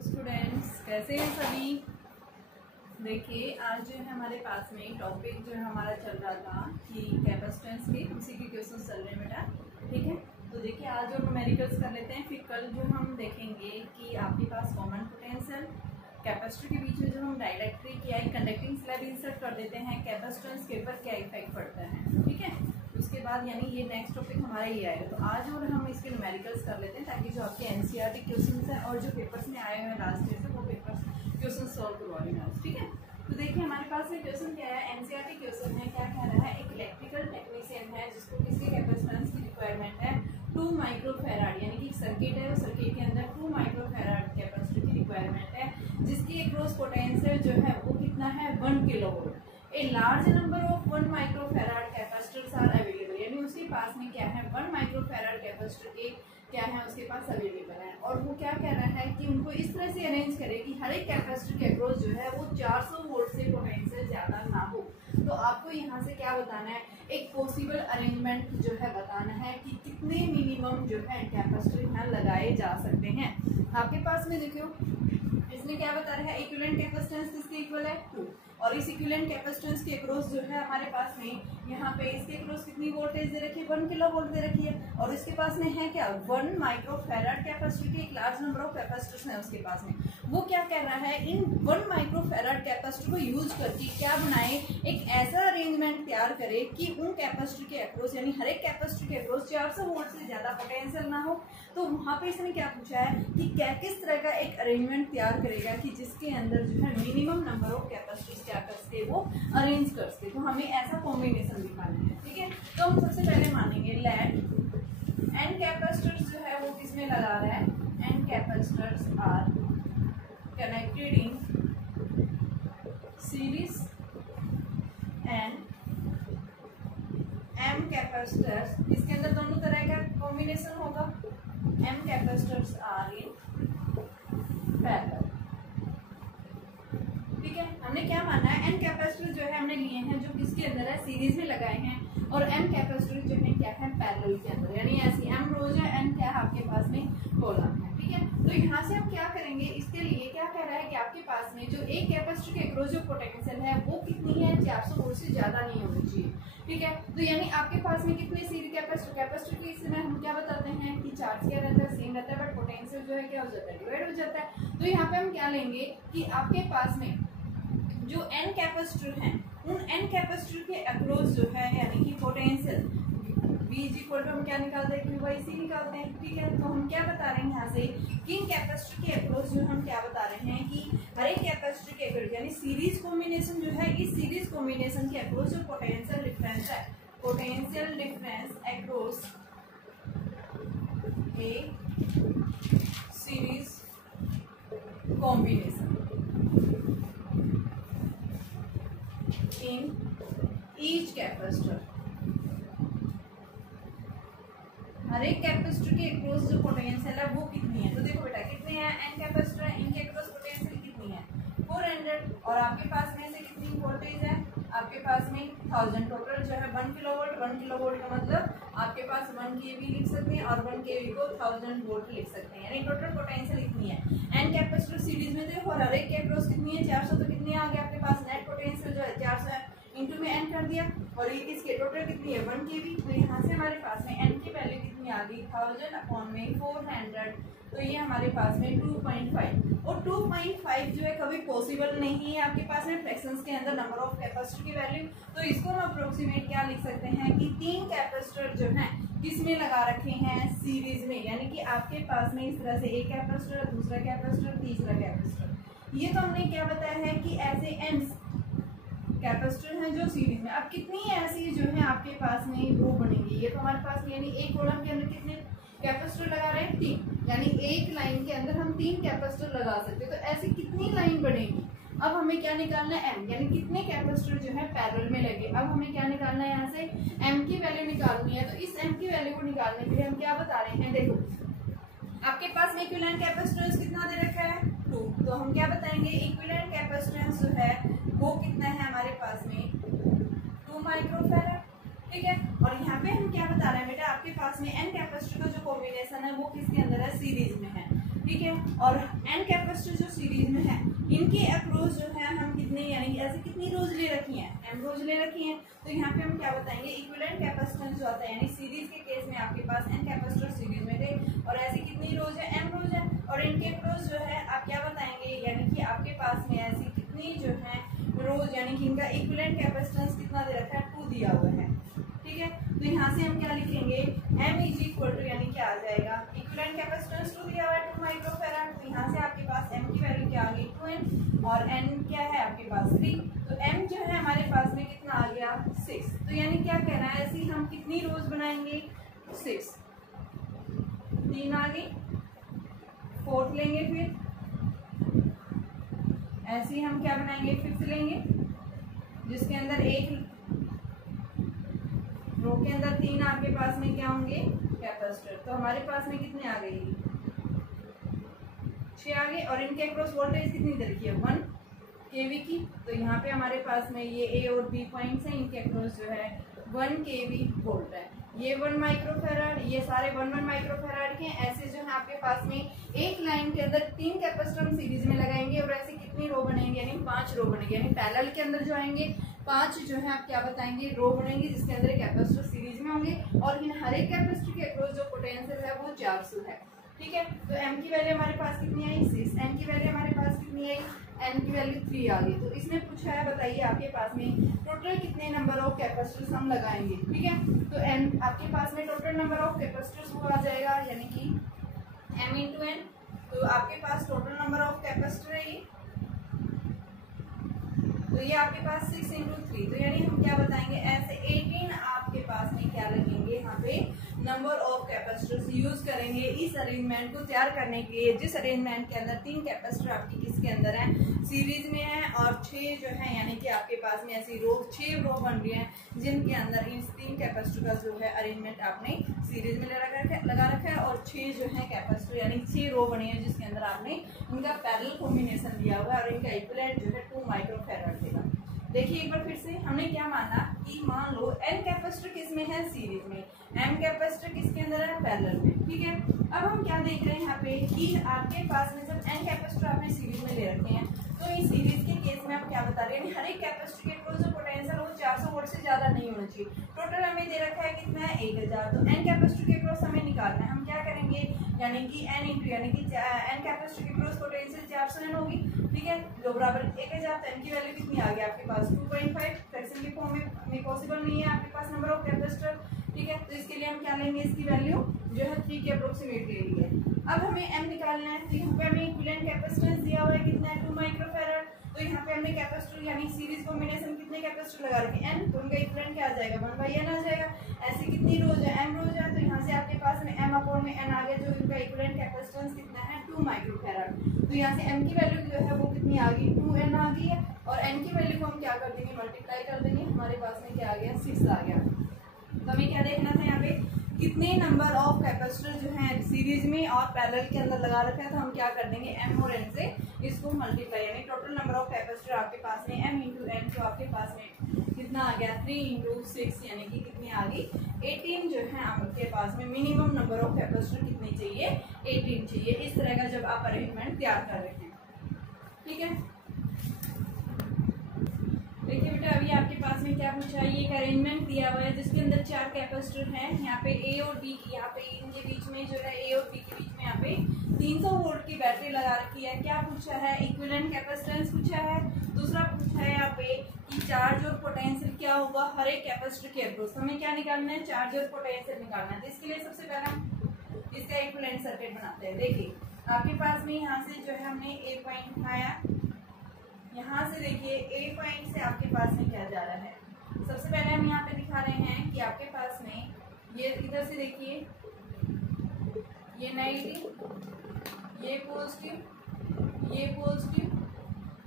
Students, कैसे हैं सभी। देखिए आज जो है हमारे पास में टॉपिक जो है हमारा चल रहा था कि कैपेसिटेंस के उसी के क्वेश्चन चल रहे हैं बेटा, ठीक है। तो देखिए आज जो न्यूमेरिकल्स कर लेते हैं, फिर कल जो हम देखेंगे कि आपके पास कॉमन पोटेंशियल कैपेसिटर के बीच में जो हम डाइलेक्ट्रिक या एक कंडक्टिंग स्लैब इंसर्ट कर देते हैं, कैपेसिटेंस के ऊपर क्या इफेक्ट पड़ता है, ठीक है। उसके बाद यानी ये नेक्स्ट टॉपिक हमारा ये आएगा। तो आज और हम इसके न्यूमेरिकल्स कर लेते हैं ताकि जो आपके एनसीईआरटी क्वेश्चंस हैं और जो पेपर्स में आए हुए हैं लास्ट ईयर से वो पेपर्स क्वेश्चन सॉल्व करवा रही हैं, ठीक है। तो देखिए हमारे पास में क्वेश्चन क्या है, एनसीईआरटी क्वेश्चन है। क्या कह रहा है, एक इलेक्ट्रिकल टेक्नीशियन है जिसको किसकी कैपेसिटेंस की रिक्वायरमेंट है 2 माइक्रोफैराड, यानी कि सर्किट है, वो सर्किट के अंदर 2 माइक्रोफैराड कैपेसिटर की रिक्वायरमेंट है, जिसकी एक्रॉस पोटेंशियल जो है वो कितना है 1 kilovolt. A large number of 1 microfarad capacitors are available, यानी उसके पास में क्या है 1 माइक्रोफैराड कैपेसिटर के क्या है उसके पास अवेलेबल है। और वो क्या कह रहा है कि उनको इस तरह से अरेंज करे कि हर एक कैपेसिटर के अक्रॉस जो है वो 400 वोल्ट से पोटेंशियल ज्यादा ना हो। तो आपको यहाँ से क्या बताना है, एक पॉसिबल अरेंजमेंट जो है बताना है कि कितने मिनिमम जो है कैपेसिटर यहाँ लगाए जा सकते हैं। आपके पास में देखियो इसने क्या बता रहा है, इक्विवेलेंट कैपेसिटेंस किसके इक्वल है 2, और इस इक्विवेलेंट कैपेसिटेंस के अक्रॉस जो है हमारे पास में यहाँ पे इसके अक्रॉस कितनी वोल्टेज दे रखी है 1 किलो वोल्ट दे रखी है। और इसके पास में है क्या 1 माइक्रोफैराड कैपेसिटर के एक लार्ज नंबर ऑफ कैपेसिटर्स है उसके पास में। वो क्या कह रहा है, इन 1 माइक्रोफैराड कैपेसिटर को यूज करके क्या बनाए, एक ऐसा अरेंजमेंट तैयार करे कि उन कैपेसिटर के अक्रॉस यानी हर एक कैपेसिटर के अक्रॉस 400 वोल्ट से ज्यादा पोटेंशियल ना हो। तो वहां पे इसने क्या पूछा है कि क्या किस तरह का एक अरेंजमेंट तैयार करेगा कि जिसके अंदर जो है मिनिमम नंबर ऑफ कैपेसिटर्स क्या कर सके वो अरेंज कर सके। तो हमें ऐसा कॉम्बिनेशन दिखाना है, ठीक है। तो हम सबसे पहले मानेंगे लेट n कैपेसिटर्स जो है वो किसमें लगा रहा है, n capacitors are connected in series and m capacitors, इसके अंदर दोनों तरह का कॉम्बिनेशन होगा, m capacitors are in parallel, ठीक है। हमने क्या माना है, n कैपेसिटर जो है हमने लिए हैं जो किसके अंदर है सीरीज में लगाए हैं, और m कैपेसिटर जो है क्या है पैरेलल के अंदर, यानी ऐसी m रोज है n क्या है आपके पास में कॉलम है, ठीक है। तो यहाँ से हम क्या करेंगे, इसके लिए क्या कह रहा है कि आपके पास में जो एक कैपेसिटर के अक्रॉस जो पोटेंशियल है वो कितनी है 400 वोल्ट से ज्यादा नहीं होनी चाहिए, ठीक है। तो यानी आपके पास में कितने सीरीज कैपेसिटर के इसमें हम क्या बताते हैं कि चार्ज क्या रहता है सेम रहता है, बट पोटेंशियल जो है क्या हो जाता है डिवाइड हो जाता है। तो यहाँ पे हम क्या लेंगे कि आपके पास में जो n कैपेसिटर हैं उन n कैपेसिटर के अक्रॉस जो है यानी कि पोटेंशियल V इक्वल टू हम क्या निकालते हैं QC निकालते हैं, ठीक है। तो हम क्या बता रहे हैं यहाँ से कि इन कैपेसिटर के अक्रॉस जो हम क्या बता रहे हैं कि हर एक कैपेसिटर के अक्रॉस यानी सीरीज कॉम्बिनेशन जो है, इस सीरीज कॉम्बिनेशन के अक्रॉस जो पोटेंशियल डिफरेंस है, potential difference across a series combination in each capacitor, हर एक कैपेसिटर के अक्रॉस जो पोटेंशियल है वो कितनी है। तो देखो बेटा कितने हैं n कैपेसिटर है, इनके अक्रॉस पोटेंशियल कितनी है 400, और आपके पास में से कितनी वोल्टेज है आपके पास में 1000, टोटल जो है 1 किलोवोल्ट। 1 किलोवोल्ट का मतलब आपके पास 1 kV लिख सकते हैं और 1 kV को 1000 वोल्ट लिख सकते हैं, यानी टोटल पोटेंशियल इतनी है। n कैपेसिटर सीरीज में देखो और हर एक के अक्रॉस कितनी है 400, तो कितनी आ गई आपके पास नेट पोटेंशियल जो है 400 है, इंटू में n कर दिया, और ये किसके टोटल कितनी है 1 kV। तो यहाँ से हमारे पास में n की वैल्यू कितनी आ गई 1000 अपॉन में 400, तो ये हमारे पास में 2.5, और 2.5 जो है कभी पॉसिबल नहीं है आपके पास में फ्रैक्शंस के अंदर नंबर ऑफ कैपेसिटर की वैल्यू। तो इसको हम अप्रोक्सीमेट क्या लिख सकते हैं कि 3 कैपेसिटर जो है किसमें लगा रखे हैं सीरीज में, यानी कि आपके पास में इस तरह से एक कैपेसिटर, दूसरा कैपेसिटर, तीसरा कैपेसिटर। ये तो हमने क्या बताया है कि ऐसे n कैपेसिटर हैं जो सीरीज में। अब कितनी ऐसी जो है आपके पास में वो बनेगी, ये तो हमारे पास यानी एक कॉलम के अंदर कितने कैपेसिटर लगा रहे हैं 3, यानी एक लाइन के अंदर हम 3 कैपेसिटर लगा सकते हैं। तो ऐसी कितनी लाइन बनेगी, अब हमें क्या निकालना है m, यानी कितने कैपेसिटर जो है पैरेलल में लगे। अब हमें क्या निकालना है, यहाँ से m की वैल्यू निकालनी है। तो इस m की वैल्यू को निकालने के लिए हम क्या बता रहे हैं, देखो आपके पास में इक्विवेलेंट कैपेसिटेंस कितना दे रखा है 2, तो हम क्या बताएंगे इक्विवेलेंट कैपेसिटेंस जो है वो कितना है हमारे पास में 2 माइक्रोफैराड, ठीक है। और यहाँ पे हम क्या बता रहे हैं बेटा आपके पास में n कैपेसिटर का जो कॉम्बिनेशन है वो किसके अंदर है सीरीज में है, ठीक है। और n कैपेसिटर जो सीरीज में है इनके अक्रॉस जो है हम कितने यानी कि ऐसे कितनी रोज ले रखी हैं, m रोज ले रखी हैं। तो यहाँ पे हम क्या बताएंगे, इक्विवेलेंट कैपेसिटेंस जो आता है यानी सीरीज के केस में आपके पास n कैपेसिटर सीरीज में थे और ऐसी कितनी रोज है, m रोज है। और इनके अक्रॉस जो है आप क्या बताएंगे, यानी कि आपके पास में ऐसी कितनी जो है रोज यानी कि इनका इक्विवेलेंट कैपेसिटेंस कितना दे रखा है, 2 दिया हुआ है। ठीक है, तो यहाँ से हम क्या लिखेंगे, m इज इक्वल टू यानी क्या आ जाएगा, इक्विवेलेंट कैपेसिटेंस 2 दिया हुआ है 2 माइक्रोफैराड। तो यहाँ से आपके पास m की वैल्यू क्या आ गई 2n और n क्या है आपके पास 3। तो m जो है हमारे पास में कितना आ गया 6। तो यानी क्या कहना है, ऐसी हम कितनी रोज बनाएंगे 6, 3 आ गई, 4th लेंगे, फिर ऐसे ही हम क्या बनाएंगे 5th लेंगे जिसके अंदर एक रो के अंदर 3 आपके पास में क्या होंगे कैपेसिटर। तो हमारे पास में कितने आ गए 6 आ गए और इनके अक्रॉस वोल्टेज कितनी दे रखी है 1 kV की। तो यहाँ पे हमारे पास में ये A और B पॉइंट्स हैं, इनके अक्रॉस जो है 1 kV वोल्ट है। ये 1 माइक्रोफैराड, ये सारे 1 माइक्रोफैराड के। ऐसे जो है आपके पास में एक लाइन के अंदर 3 कैपेसिटर हम सीरीज में लगाएंगे और ऐसे कितनी रो बनेंगे यानी 5 रो बनेंगे, यानी पैरेलल के अंदर जो आएंगे 5 जो है आप क्या बताएंगे रो बनेंगे जिसके अंदर कैपेसिटर सीरीज में होंगे और इन हर एक कैपेसिटर के अक्रॉस जो पोटेंशियल है वो 400 है। ठीक है, तो m की वैल्यू हमारे पास कितनी आई 6, n की वैल्यू हमारे पास कितनी आई, n की वैल्यू 3 आ गई। तो इसमें पूछा है बताइए आपके पास में टोटल कितने नंबर ऑफ कैपेसिटर्स हम लगाएंगे। ठीक है, तो n आपके पास में टोटल नंबर ऑफ कैपेसिटर्स वो आ जाएगा यानी कि m इंटू n। तो आपके पास टोटल नंबर ऑफ कैपेसिटर है ये, तो ये आपके पास 6 इंटू 3। तो यानी हम क्या बताएंगे ऐसे 18 आपके पास में क्या लगेंगे यहाँ पे नंबर ऑफ कैपेसिटर्स यूज करेंगे इस अरेंजमेंट को तैयार करने के लिए, जिस अरेंजमेंट के अंदर 3 कैपेसिटर आपकी किसके अंदर है सीरीज में है और 6 जो है यानी कि आपके पास में ऐसी रो 6 रो बन रही है जिनके अंदर इन 3 कैपेसिटर का जो है अरेंजमेंट आपने सीरीज में लगा रखा है और 6 जो है कैपेसिटर यानी 6 रो बनी है जिसके अंदर आपने इनका पैरेलल कॉम्बिनेशन दिया हुआ है और इनका इक्विवेलेंट जो है 2 माइक्रोफैराड देगा। देखिए एक बार फिर से हमने क्या माना कि मान लो n कैपेसिटर किस में है सीरीज में, m कैपेसिटर किसके अंदर है पैरेलल में। ठीक है, अब हम क्या देख रहे हैं यहाँ पे कि आपके पास में जब n कैपेसिटर आपने सीरीज में ले रखे हैं तो इस सीरीज के केस में आप क्या बता रहे हैं, हर एक कैपेसिटर के अक्रॉस जो पोटेंशियल वो 400 वोल्ट से ज्यादा नहीं होना चाहिए। टोटल हमें दे रखा है कितना है 1000। तो n कैपेसिटर के अक्रॉस हमें निकालना है, हम क्या करेंगे यानी कि n इंटू यानी कि n कैपेसिटर के अक्रॉस पोटेंशियल 400 n होगी। ठीक है, जो बराबर 1000। तो n की वैल्यू कितनी आ गई आपके पास 2.5। फ्रैक्शन के फॉर्म में पॉसिबल नहीं है आपके पास नंबर ऑफ कैपेसिटर। ठीक है, तो इसके लिए हम क्या लेंगे, इसकी वैल्यू जो है 3 के अप्रोक्सीमेट ले ली है। अब हमें m निकालना है, तो यहाँ पे हमें इक्विवेलेंट कैपेसिटेंस दिया हुआ है कितना है 2 माइक्रोफैराड। तो यहाँ पे हमने कैपेसिटर यानी सीरीज कॉम्बिनेशन कितने कैपेसिटर लगा रखे n, तो उनका इक्विवेलेंट क्या आ जाएगा 1/n आ जाएगा। ऐसे कितनी रोज है m रोज है, तो यहाँ से आपके पास में m अपॉन में n आ गया जो इनका इक्विवेलेंट कैपेसिटेंस कितना है 2 माइक्रोफैराड। तो यहाँ से m की वैल्यू जो है वो कितनी आ गई 2n आ गई है और n की वैल्यू को हम क्या कर देंगे मल्टीप्लाई कर देंगे, हमारे पास में क्या आ गया 6 आ गया। तो हमें क्या देखना था यहाँ पे कितने नंबर ऑफ कैपेसिटर जो है सीरीज में और पैरेलल के अंदर लगा रखा है। तो हम क्या कर देंगे m और n से इसको मल्टीप्लाई यानी टोटल नंबर ऑफ कैपेसिटर आपके पास में m इंटू n तो आपके पास में कितना आ गया 3 इंटू 6 यानी कि कितनी आ गई 18 जो है आपके पास में मिनिमम नंबर ऑफ कैपेसिटर कितनी चाहिए 18 चाहिए। इस तरह का जब आप अरेंजमेंट तैयार कर रहे हैं। ठीक है, देखिए बेटा अभी आपके पास में क्या पूछा है, ये एक अरेंजमेंट दिया हुआ है जिसके अंदर 4 कैपेसिटर हैं। यहाँ पे A और B की यहाँ पे इनके बीच में जो है A और B के बीच में यहाँ पे 300 वोल्ट की बैटरी लगा रखी है। क्या पूछा है इक्विवेलेंट कैपेसिटेंस पूछा है। दूसरा पूछा है यहाँ पे कि चार्ज और पोटेंशियल क्या होगा हर एक कैपेसिटर के अक्रॉस। हमें क्या निकालना है चार्ज और पोटेंशियल निकालना है। तो इसके लिए सबसे पहले इसका इक्विवेलेंट सर्किट बनाते हैं। देखिए आपके पास में यहाँ से जो है हमने A पॉइंट उठाया, यहाँ से देखिए A पॉइंट से आपके पास में क्या जा रहा है। सबसे पहले हम यहाँ पे दिखा रहे हैं कि आपके पास में ये इधर से देखिए ये नेगेटिव, ये पॉजिटिव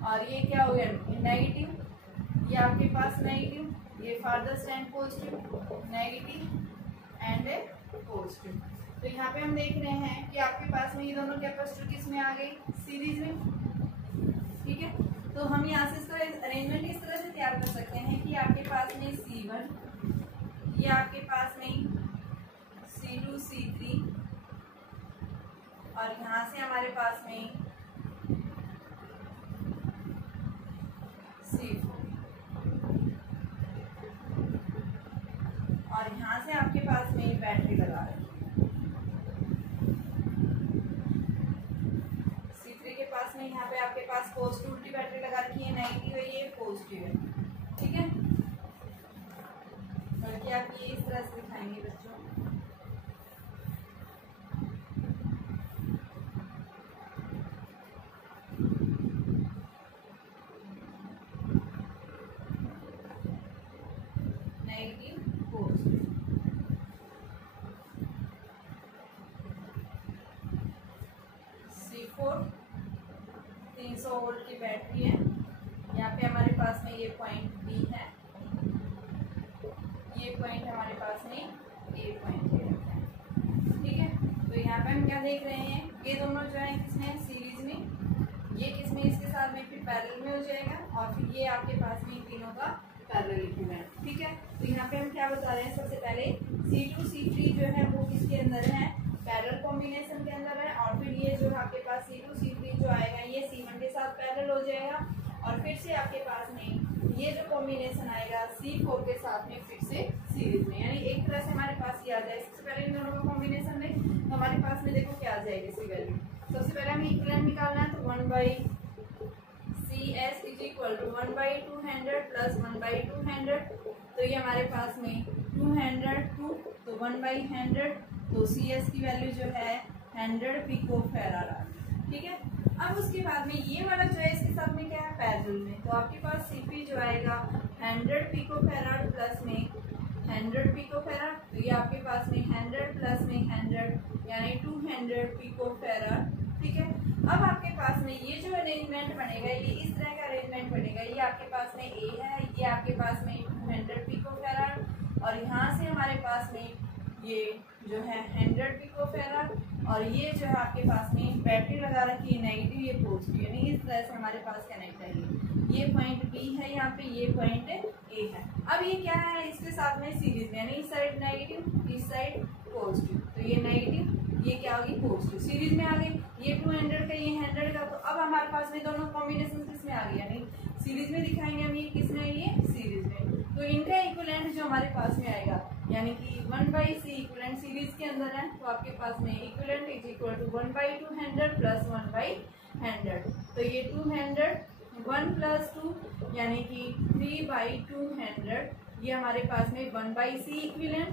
और ये क्या हो गया नेगेटिव, ये आपके पास नेगेटिव, ये farther stand positive negative and positive. तो यहाँ पे हम देख रहे हैं कि आपके पास में ये दोनों कैपेसिटर किस में आ गई सीरीज में। ठीक है, तो हम यहाँ से इसका अरेंजमेंट इस तरह से तैयार कर सकते हैं कि आपके पास में C1, ये आपके पास में C2 C3 और यहाँ से हमारे पास में C4 और यहाँ से आपके पास में बैटरी लगा रही है। C3 के पास में यहाँ पे आपके पास पॉजिटिव उल्टी बैटरी लगा रखी है, नेगेटिव है, ये पॉजिटिव है। ठीक है, बल्कि आप ये इस तरह से दिखाएंगे बच्चों, C4 300 वोल्ट की बैटरी है। यहाँ पे हमारे पास में ये पॉइंट B है, ये पॉइंट हमारे पास में A पॉइंट है। ठीक है, तो यहाँ पे हम क्या देख रहे हैं, ये दोनों जो है किसमें सीरीज में, ये किसमें इसके साथ में फिर पैरेलल में हो जाएगा और फिर ये आपके पास में तीनों का पैरेलल इक्विवेलेंट। ठीक है, तो यहाँ पे हम क्या बता रहे हैं, सबसे पहले C2 C3 जो है वो किसके अंदर है, पैरेलल कॉम्बिनेशन के अंदर है। और फिर ये जो है आपके पास C2 C3 जो आएगा ये C1 के साथ पैरेलल हो जाएगा और फिर से आपके पास में ये जो कॉम्बिनेशन आएगा C4 के साथ में फिर से सीरीज में, यानी एक तरह से हमारे पास ये आ जाए। सबसे पहले इन दोनों का कॉम्बिनेशन में तो हमारे पास में देखो क्या आ जाएगी इसकी वैल्यू। सबसे पहले हमें इक्विवेलेंट निकालना है, तो 1/CS is equal to 1/200 plus 1/200, तो ये हमारे पास में 200 तो 1/100, तो CS की वैल्यू जो है 100 पिकोफैराड। ठीक है, अब उसके बाद में ये वाला जो है इसके साथ में क्या है, पैरेलल में, तो आपके पास CP जो आएगा 100 पिकोफैराड प्लस में 100 पिकोफैराड, तो ये आपके पास में 100 प्लस में 100 यानी 200 पिकोफैराड। ठीक है, अब आपके पास में ये जो अरेंजमेंट बनेगा ये इस तरह का अरेंजमेंट बनेगा, ये आपके पास में A है, ये आपके पास में 200 पिकोफैराड और यहाँ से हमारे पास में ये जो है 100 पिकोफैराड और ये जो है आपके पास में बैटरी लगा रखी है नेगेटिव, ये पॉजिटिव, यानी इस तरह से हमारे पास कनेक्ट है। ये पॉइंट B है यहाँ पे, ये पॉइंट A है। अब ये क्या है, इसके साथ में सीरीज में, यानी इस साइड नेगेटिव इस साइड पॉजिटिव, तो ये नेगेटिव ये क्या होगी पॉजिटिव, सीरीज में आ गई। ये 200 का ये 100 का, तो अब हमारे पास में दोनों कॉम्बिनेशन किसमें आ गई, यानी सीरीज में दिखाएंगे हम, ये किसमें है, ये सीरीज में, तो इनका इक्विवेलेंट जो हमारे पास में आएगा यानी कि 1/C इक्विवेलेंट सीरीज के अंदर है, तो आपके पास में equivalent is equal to 1/200 plus 1/100, तो ये 200 1 प्लस 2 यानी कि 3/200, ये हमारे पास में 1/C इक्विवेलेंट,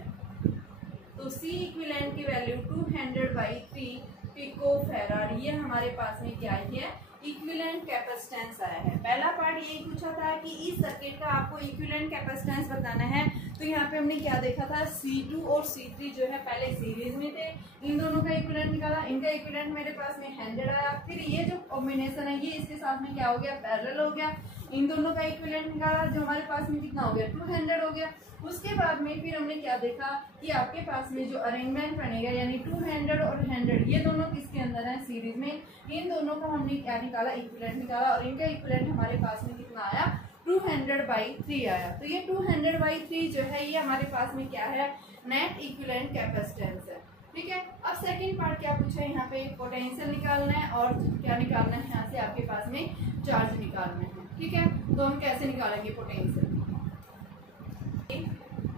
तो C इक्विवेलेंट की वैल्यू 200/3 पिकोफैराड, ये हमारे पास में क्या है, इक्विवेलेंट कैपेसिटेंस आया है। पहला पार्ट यही पूछा था कि इस सर्किट का आपको इक्विवेलेंट कैपेसिटेंस बताना है, तो यहाँ पे हमने क्या देखा था, C2 और C3 जो है पहले सीरीज में थे, इन दोनों का इक्विवेलेंट निकाला, इनका इक्विवेलेंट मेरे पास में 100 आया। फिर ये जो कॉम्बिनेशन है ये इसके साथ में क्या हो गया, पैरेलल हो गया, इन दोनों का इक्विवेलेंट निकाला जो हमारे पास में कितना हो गया, 200 हो गया। उसके बाद में फिर हमने क्या देखा कि आपके पास में जो अरेंजमेंट बनेगा यानी 200 और 100 ये दोनों किसके अंदर है, सीरीज में, इन दोनों का हमने क्या निकाला, इक्विवेलेंट निकाला और इनका इक्विवेलेंट हमारे पास में कितना आया, 200/3 आया। तो ये 200/3 जो है ये हमारे पास में क्या है, नेट इक्विवेलेंट कैपेसिटेंस है। ठीक है, अब सेकंड पार्ट क्या पूछा है, यहाँ पे पोटेंशियल निकालना है और क्या निकालना है, यहाँ से आपके पास में चार्ज निकालना है। ठीक है, तो हम कैसे निकालेंगे पोटेंशियल,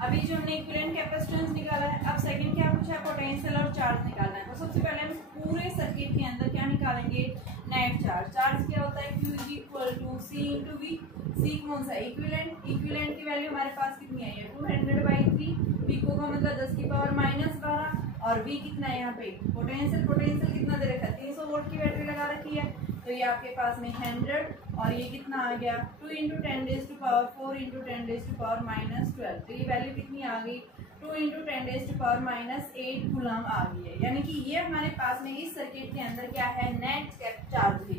अभी जो हमने इक्विवेलेंट कैपेसिटेंस निकाला है, अब सेकंड क्या पूछा है, पोटेंशियल और चार्ज निकालना है। तो सबसे पहले हम पूरे सर्किट के अंदर क्या निकालेंगे, नेट चार्ज। चार्ज क्या होता है, Q is equal to C into V। C कौन सा, इक्विवेलेंट, इक्विवेलेंट की वैल्यू हमारे पास कितनी आई है, 200/3, पिको का मतलब 10 की पावर -12 और V कितना है यहाँ पे, पोटेंशियल, पोटेंशियल कितना दे रखा है, 300 वोल्ट की बैटरी लगा रखी है, तो ये आपके पास में 100 और ये कितना आ गया, 2 × 10⁻⁴ × 10⁻⁻12, तो ये वैल्यू कितनी आ गई, 2 × 10⁻⁸ कूलम आ गई है। यानी कि ये हमारे पास में इस सर्किट के अंदर क्या है, नेट चार्ज है।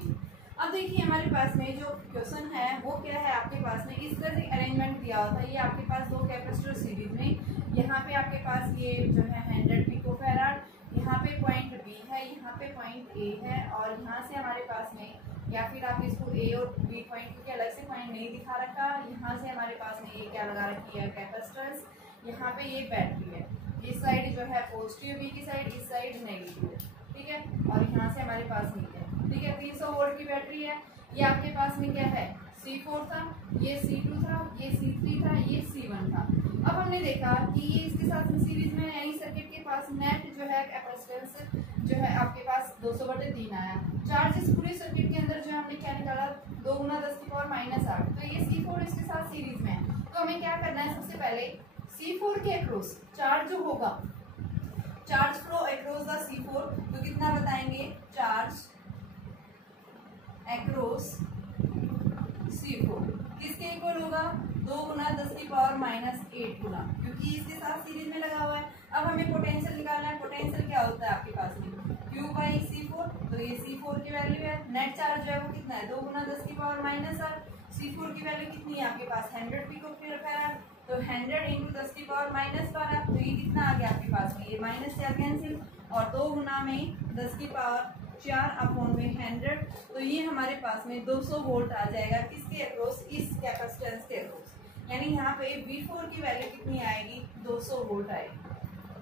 अब देखिए हमारे पास में जो क्वेश्चन है वो क्या है, आपके पास में इस तरह से अरेंजमेंट दिया होता है, ये आपके पास दो कैपेसिटर सीरीज में, यहाँ पे आपके पास ये जो है 100 पिकोफैराड, यहाँ पे पॉइंट B है, यहाँ पे पॉइंट A है और यहाँ से हमारे पास में, या फिर आप इसको A और B पॉइंट, क्योंकि अलग से पॉइंट नहीं दिखा रखा, यहाँ से हमारे पास में ये क्या लगा रखी है, कैपेसिटर्स, यहाँ पे ये बैटरी है, इस साइड जो है पॉजिटिव, B की साइड, इस साइड नेगेटिव। ठीक है, और यहाँ से हमारे पास नीचे, ठीक है। 300 वोल्ट की बैटरी है। ये आपके पास में क्या है, C4 था, ये C2 था, ये C3 था, ये C1 था। अब हमने देखा कि ये इसके साथ सीरीज में यानी सर्किट के पास नेट जो है कैपेसिटेंस जो है आपके पास 200/3 आया। चार्ज इस पूरे सर्किट के अंदर जो हमने क्या निकाला, 2 × 10⁻⁸। तो ये C4 इसके साथ सीरीज में है। तो हमें क्या करना है, सबसे पहले C4 के अक्रॉस चार्ज जो होगा, charge flow across the C4, तो कितना बताएंगे, चार्ज अक्रॉस C4 किसके इक्वल होगा, 2 × 10⁻⁸ गुना, क्योंकि इसके साथ सीरीज में लगा हुआ है। अब हमें पोटेंशियल निकालना है। पोटेंशियल क्या होता है आपके पास में, Q/C4, तो ये C4 की वैल्यू है। नेट चार्ज जो है वो कितना है, 2 × 10⁻⁸। C4 की वैल्यू कितनी है आपके पास, 100 पिकोफैराड, तो 100 × 10⁻⁻12, तो ये कितना आ गया आपके पास में, ये माइनस या कैंसिल, और 2 गुना में 10⁴/100, तो ये हमारे पास में 200 वोल्ट आ जाएगा किसके अक्रॉस, इस कैपेसिटेंस के अक्रॉस। यानी यहाँ पे V4 की वैल्यू कितनी आएगी, 200 वोल्ट आएगी,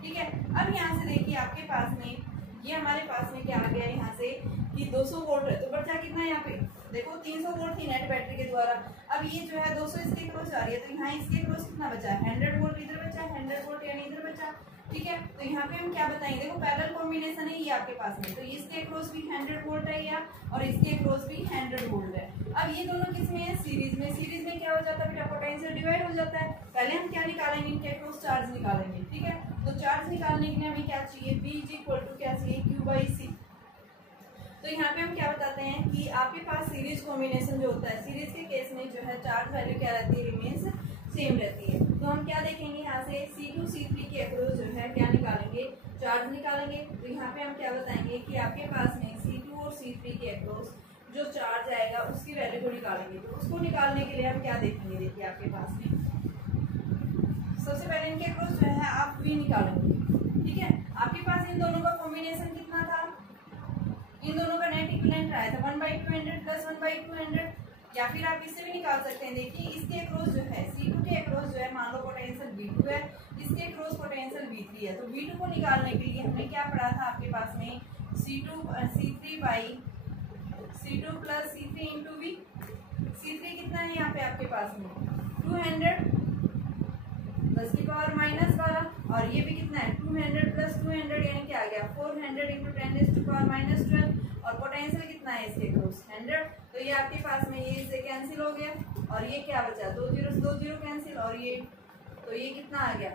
ठीक है। अब यहाँ से देखिए आपके पास में ये हमारे पास में क्या आ गया यहाँ से कि 200 वोल्ट है, तो बचा कितना है यहाँ पे, देखो 300 वोल्ट थी नेट बैटरी के द्वारा। अब ये जो है 200 इसके क्रॉस आ रही है, तो यहाँ इसके क्रॉस कितना बचा है, 100 वोल्ट इधर बचा, 100 वोल्ट यानी इधर बचा, ठीक है। तो यहाँ पे हम क्या बताएंगे, देखो पैरेलल कॉम्बिनेशन है ये आपके पास में, तो इसके क्रॉस भी 100 वोल्ट है या, और इसके क्रॉस भी 100 वोल्ट है। अब ये दोनों किस में है, सीरीज में। सीरीज में क्या हो जाता है बेटा, पोटेंशियल डिवाइड हो जाता है। पहले हम क्या निकालेंगे, इनके क्रॉस चार्ज निकालेंगे, ठीक है। तो चार्ज निकालने के लिए हमें क्या चाहिए, V क्या चाहिए, Q/C। तो यहाँ पे हम क्या बताते हैं कि आपके पास सीरीज कॉम्बिनेशन जो होता है, सीरीज के केस में जो है चार्ज वैल्यू क्या रहती है, रिमेन्स सेम रहती है। तो हम क्या देखेंगे यहाँ से, C2 C3 के अक्रॉस जो है क्या निकालेंगे, चार्ज निकालेंगे। तो यहाँ पे हम क्या बताएंगे कि आपके पास में C2 और C3 के अक्रॉस जो चार्ज आएगा उसकी वैल्यू को निकालेंगे। तो उसको निकालने के लिए हम क्या देखेंगे, देखिए आपके पास में सबसे पहले इनके अक्रॉस जो है आप V निकालेंगे, ठीक है। आपके पास इन दोनों का कॉम्बिनेशन कितना था, इन दोनों का नेट इक्विवेलेंट आया था 1/200 + 1/200, या फिर आप इससे भी निकाल सकते हैं। देखिए इसके अक्रॉस जो है, C2 के अक्रॉस जो है, मान लो पोटेंशियल V2 है, इसके अक्रॉस पोटेंशियल V3 है। तो V2 को निकालने के लिए हमने क्या पढ़ा था आपके पास में, C2 + C3 × V। C3 कितना है यहाँ पे आपके पास में, 200 10⁻⁻12, और ये भी कितना है, 200 + 200 यानी क्या आ गया, 400 × 10⁻12, और पोटेंशियल कितना है इसके क्रॉस, 100। तो ये आपके पास में ये इससे कैंसिल हो गया, और ये क्या बचा, 2 0 से 2 0 कैंसिल, और ये तो ये कितना आ गया,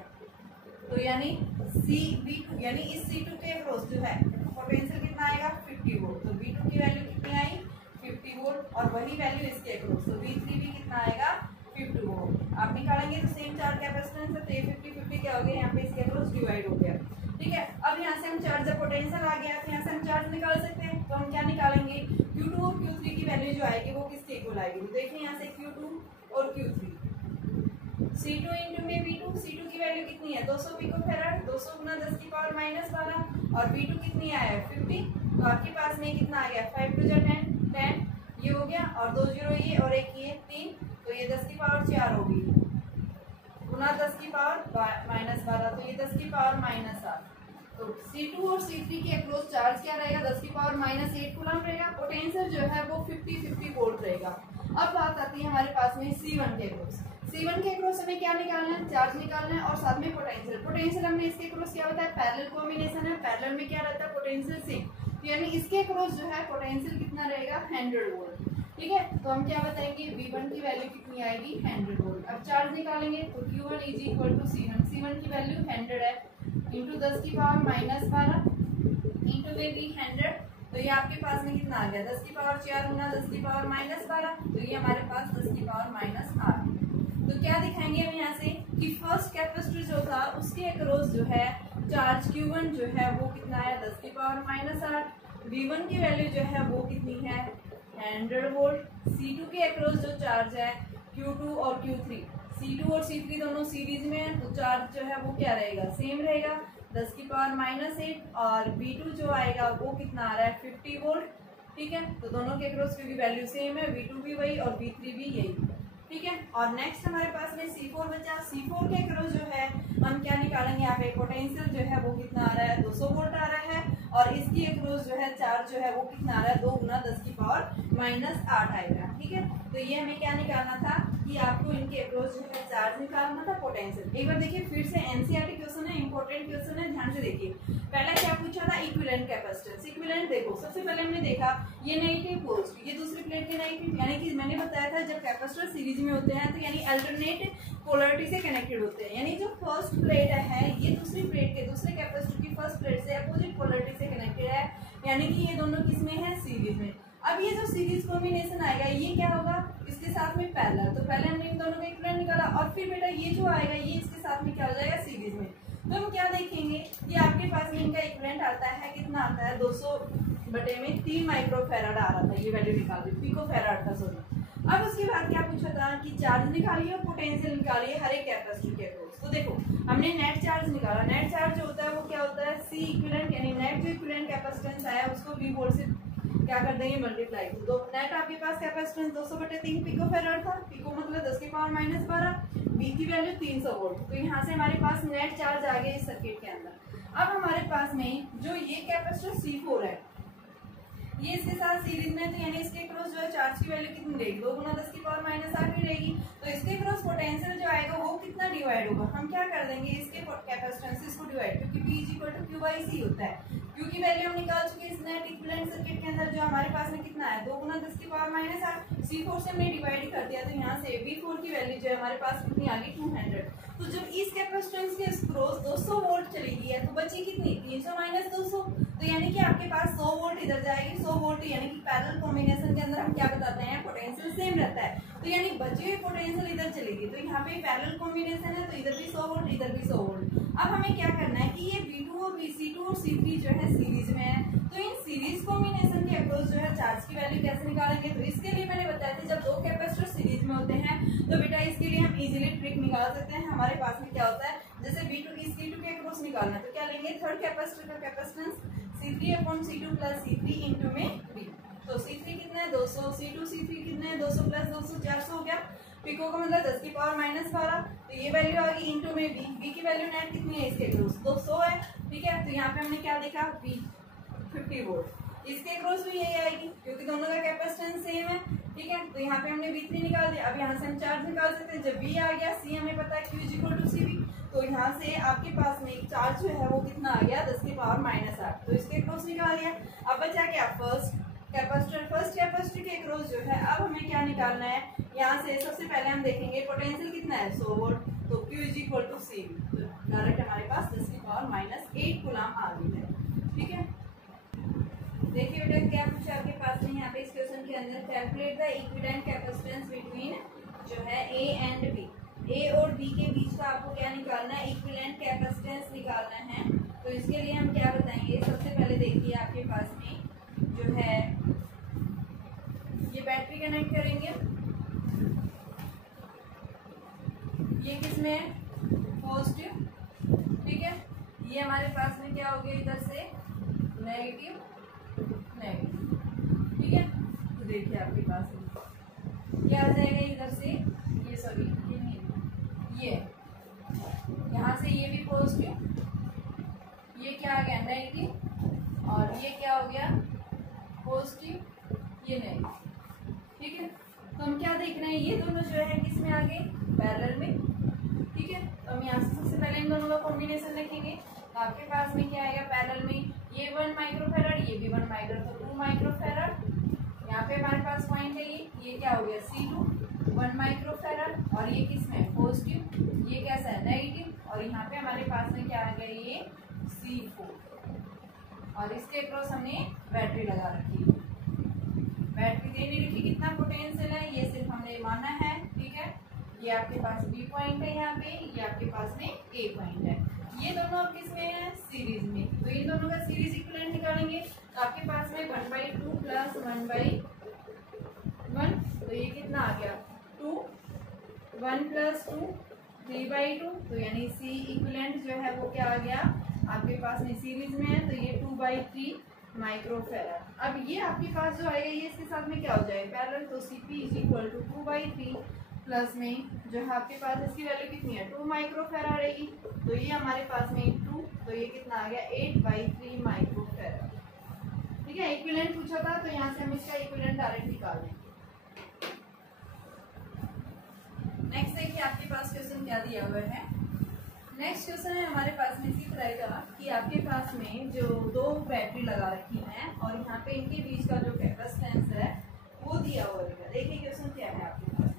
तो यानी V2 यानी इस C2 के क्रॉस जो है पोटेंशियल कितना आएगा, 50 वोल्ट। तो V2 की वैल्यू कितनी आई, 50 वोल्ट, और वही वैल्यू इसके क्रॉस, तो V3 भी कितना आएगा, 50 वोल्ट। आप निकालेंगे तो सेम चार्ज कैपेसिटेंस है, तो ये 50 क्या हो गया, यहाँ पे इसके क्रॉस डिवाइड हो गया, ठीक है। अब यहाँ से हम चार्ज, जब पोटेंशियल आ गया तो यहाँ से हम चार्ज निकाल सकते हैं। तो हम क्या निकालेंगे, Q2 और Q3 की वैल्यू जो आएगी वो किसके इक्वल आएगी, तो देखिए यहाँ से Q2 और Q3, C2 × V2, C2 की वैल्यू कितनी है, 200 पिकोफैराड, 200 × 10⁻⁻12, और V2 कितनी आया, 50। तो आपके पास में कितना आ गया, 5 × 10 ये हो गया, और 2 0 ये, और एक ये 3, तो ये 10⁻4 होगी, गुना 10⁻⁻12, तो ये 10⁻−8। तो C2 और C3 के अक्रॉस चार्ज क्या रहेगा, 10⁻−8 कूलम रहेगा। पोटेंशियल जो है वो 50 वोल्ट रहेगा। अब बात आती है हमारे पास में C1 के अक्रॉस। C1 के अक्रॉस हमें क्या निकालना है, चार्ज निकालना है, और साथ में पोटेंशियल। पोटेंशियल हमने इसके अक्रॉस क्या बताया, पैरेलल कॉम्बिनेशन है, पैरेलल में क्या रहता है, पोटेंशियल सेम, तो यानी इसके अक्रॉस जो है पोटेंशियल कितना रहेगा, 100 वोल्ट, ठीक है। तो हम क्या बताएंगे, V1 की वैल्यू कितनी आएगी, 100 वोल्ट। अब चार्ज निकालेंगे तो Q1 = C1, C1 की वैल्यू 100 है, इंटू 10⁻−12 इंटू में भी 100, तो ये आपके पास में कितना आ गया, 10⁻4 गुना 10⁻−12, तो ये हमारे पास 10⁻8। तो क्या दिखाएंगे हम यहाँ से कि फर्स्ट कैपेसिटर जो था उसके अक्रॉस जो है चार्ज Q1 जो है वो कितना है, 10⁻8। V1 की वैल्यू जो है वो कितनी है, 100 वोल्ट। C2 के अक्रॉस जो चार्ज है Q2 और Q3, C2 और C3 दोनों सीरीज में है, तो चार्ज जो है वो क्या रहेगा, सेम रहेगा, 10⁻8, और V2 जो आएगा वो कितना आ रहा है, 50 वोल्ट, ठीक है। तो दोनों के अक्रॉस क्योंकि वैल्यू सेम है, V2 भी वही और V3 भी यही, ठीक है। और नेक्स्ट हमारे पास में C4 बचा। C4 के अक्रॉस जो है हम क्या निकालेंगे, यहाँ पे पोटेंशियल जो है वो कितना आ रहा है, 200 वोल्ट आ रहा है, और इसकी अक्रॉस जो है चार्ज जो है वो कितना आ रहा है 2 गुना 10 की पावर -8 आएगा। ठीक है, तो ये हमें क्या निकालना था कि आपको इनके अक्रॉस जो है चार्ज निकालना था, पोटेंशियल। एक बार देखिए फिर से एनसीईआरटी क्वेश्चन है, इंपॉर्टेंट क्वेश्चन है, ध्यान से देखिए। पहला क्या पूछा था, इक्विवेलेंट कैपेसिटेंस। इक्विवेलेंट देखो सबसे पहले हमने देखा ये नेगेटिव पॉजिटिव, ये दूसरी प्लेट के नेगेटिव, यानी कि मैंने बताया था जब कैपेसिटर सीरीज में होते हैं तो यानी अल्टरनेट पोलैरिटी से कनेक्टेड होते हैं, यानी जो फर्स्ट प्लेट है ये दूसरी प्लेट के दूसरे कैपेसिटर की फर्स्ट प्लेट से अपोजिट पोलैरिटी से कनेक्टेड है, यानी कि ये दोनों किस में है, सीरीज में। अब ये जो सीरीज कॉम्बिनेशन आएगा ये क्या होगा, इसके साथ में पैरेलल। तो पहले हमने इन दोनों का इक्विवेलेंट निकाला और फिर बेटा ये जो आएगा ये इसके साथ में क्या हो जाएगा, सीरीज में। तो हम क्या देखेंगे कि आपके पास में इनका इक्विवेलेंट आता है, कितना आता है 200/3 माइक्रोफैराड आ रहा था, ये वैल्यू निकाल दी, पिकोफैराड था सॉरी। अब उसके बाद क्या पूछा था कि चार्ज निकालिए और पोटेंशियल निकालिए हर एक कैपेसिटर के अक्रॉस। तो देखो हमने नेट चार्ज निकाला, नेट चार्ज जो होता है वो क्या होता है, सी इक्विवेलेंट, यानी नेट जो इक्विवेलेंट कैपेसिटेंस आया उसको V वोल्ट से क्या कर देंगे, मल्टीप्लाई। तो नेट आपके पास कैपेसिटेंस 200/3 पिकोफैराड था, पिको मतलब 10 की पावर -12, V की वैल्यू 300 वोल्ट। तो यहाँ से हमारे पास नेट चार्ज आ गया इस सर्किट के अंदर। अब हमारे पास में जो ये कैपेसिटर C4 है ये इसके साथ सीरीज में, तो यानी इसके क्रॉस जो है चार्ज की वैल्यू कितनी रहेगी, 2 गुना 10 की पावर -8 ही रहेगी। तो इसके क्रॉस पोटेंशियल जो आएगा वो कितना डिवाइड होगा, हम क्या कर देंगे इसके कैपेसिटेंस को डिवाइड, क्योंकि P = Q/C होता है। Q की वैल्यू हम निकाल चुके हैं इस नेट इक्विवेलेंट सर्किट के अंदर, जो हमारे पास में कितना है 2 गुना 10 की पावर -8, C4 से हमने डिवाइड कर दिया, तो यहाँ से V4 की वैल्यू जो है हमारे पास कितनी आ गई 200। तो जब इस कैपेसिटेंस के क्रॉस 200 वोल्ट चली गई है तो बची कितनी 300 - 200, तो यानी कि आपके पास 100 वोल्ट इधर जाएगी, 100 वोल्ट, यानी कि पैरेलल कॉम्बिनेशन के अंदर हम क्या बताते हैं, पोटेंशियल सेम रहता है, तो यानी बची हुई पोटेंशियल इधर चलेगी। तो यहाँ पे पैरेलल कॉम्बिनेशन है तो इधर भी 100 वोल्ट इधर भी 100 वोल्ट। अब हमें क्या करना है कि ये V2 और C2 और C3 जो है सीरीज में है, तो इन सीरीज कॉम्बिनेशन के अक्रॉस जो है चार्ज की वैल्यू कैसे निकालेंगे। तो इसके लिए मैंने बताया था जब दो कैपेसिटर सीरीज में होते हैं तो बेटा इसके लिए हम इजीली ट्रिक निकाल सकते हैं। हमारे पास में क्या होता है, जैसे V2 की C2 के अक्रॉस निकालना है तो क्या लेंगे, थर्ड कैपेसिटर का कैपेसिटेंस C3/C2 + C3 इंटू में V। तो C3 कितना है 200, C3 कितना है 200 + 200 400 हो गया, पिको का मतलब 10 की पावर -12, तो ये वैल्यू आ गई इंटू में V की वैल्यू नेट कितनी है इसके क्रॉस 200 है। ठीक है, तो यहाँ पे हमने क्या देखा V 50 वोल्ट, इसके क्रॉस भी यही आएगी क्योंकि दोनों का कैपेसिटेंस सेम है। ठीक है, तो यहाँ पे हमने V3 निकाल दिया। अब यहाँ से हम चार्ज निकाल सकते हैं, जब V आ गया, C हमें पता है Q = CV, तो यहाँ से आपके पास में एक चार्ज जो है वो कितना आ गया 10 की पावर -8, तो इसके क्रॉस निकाल दिया। अब बचा क्या, फर्स्ट कैपेसिटर के क्रॉस जो है, अब हमें क्या निकालना है, यहाँ से सबसे पहले हम देखेंगे पोटेंशियल कितना है 100 वोल्ट, तो Q = CV, तो डायरेक्ट हमारे पास 10 की पावर -8 कूलम आ गई है। ठीक है, देखिए बेटा क्या पूछा आपके पास में यहाँ पे इस क्वेश्चन के अंदर, calculate the equivalent capacitance between जो है A एंड B, A और B के बीच का आपको क्या निकालना है, इक्विवेलेंट कैपेसिटेंस निकालना है। तो इसके लिए हम क्या बताएंगे, सबसे पहले देखिए आपके पास में जो है ये बैटरी कनेक्ट करेंगे, ये किसमें है पॉजिटिव। ठीक है, ये हमारे पास में क्या हो गया इधर से नेगेटिव। ठीक है, तो देखिए आपके पास में क्या आ जाएगा इधर से, ये सॉरी ये नहीं, ये यहाँ से ये भी पॉजिटिव, ये क्या आ गया नेगेटिव, और ये क्या हो गया पॉजिटिव, ये नेगेटिव। ठीक है, तो हम क्या देख रहे हैं, ये दोनों जो है किसमें आ गए, पैरेलल में। ठीक है, तो हम यहाँ से सबसे पहले इन दोनों का कॉम्बिनेशन लिखेंगे, तो आपके पास में क्या आएगा पैरेलल में, ये 1 माइक्रोफैराड, ये भी 1 माइक्रो, तो 2 माइक्रोफैराड। यहाँ पे हमारे पास पॉइंट है ये क्या हो गया C2 1 माइक्रोफैराड, और ये किस में पॉजिटिव, ये कैसा है नेगेटिव, और यहाँ पे हमारे पास में क्या आ गया ये C4, और इसके क्रॉस हमने बैटरी लगा रखी है, बैटरी दे नहीं रखी, कितना पोटेंशियल है ये सिर्फ हमने माना है। ठीक है, ये आपके पास B पॉइंट है, यहाँ पे ये आपके पास में A पॉइंट है, ये दोनों अब किस में है सीरीज में, तो इन दोनों का सीरीज इक्विवेलेंट निकालेंगे, तो आपके पास में 1/2 + 1/1, तो ये कितना आ गया 2, 1 + 2 3/2, तो यानी C इक्विवेलेंट जो है वो क्या आ गया आपके पास में सीरीज में है, तो ये 2/3 माइक्रोफैराड। अब ये आपके पास जो आएगा ये इसके साथ में क्या हो जाएगा पैरेलल, तो CP = 2/3 प्लस में जो है आपके पास इसकी वैल्यू कितनी है 2 माइक्रोफेराड रहेगी, तो ये हमारे पास में 2, तो ये कितना आ गया 8/3 माइक्रोफेराड। ठीक है, इक्विवेलेंट पूछा था तो यहाँ से हम इसका इक्विवेलेंट डायरेक्ट निकाल लेंगे। नेक्स्ट देखिए आपके पास क्वेश्चन क्या दिया हुआ है। नेक्स्ट क्वेश्चन है हमारे पास में इसी तरह का कि आपके पास में जो 2 बैटरी लगा रखी हैं और यहाँ पे इनके बीच का जो कैपेसिटेंस है वो दिया हुआ है। देखिए क्वेश्चन क्या है आपके पास।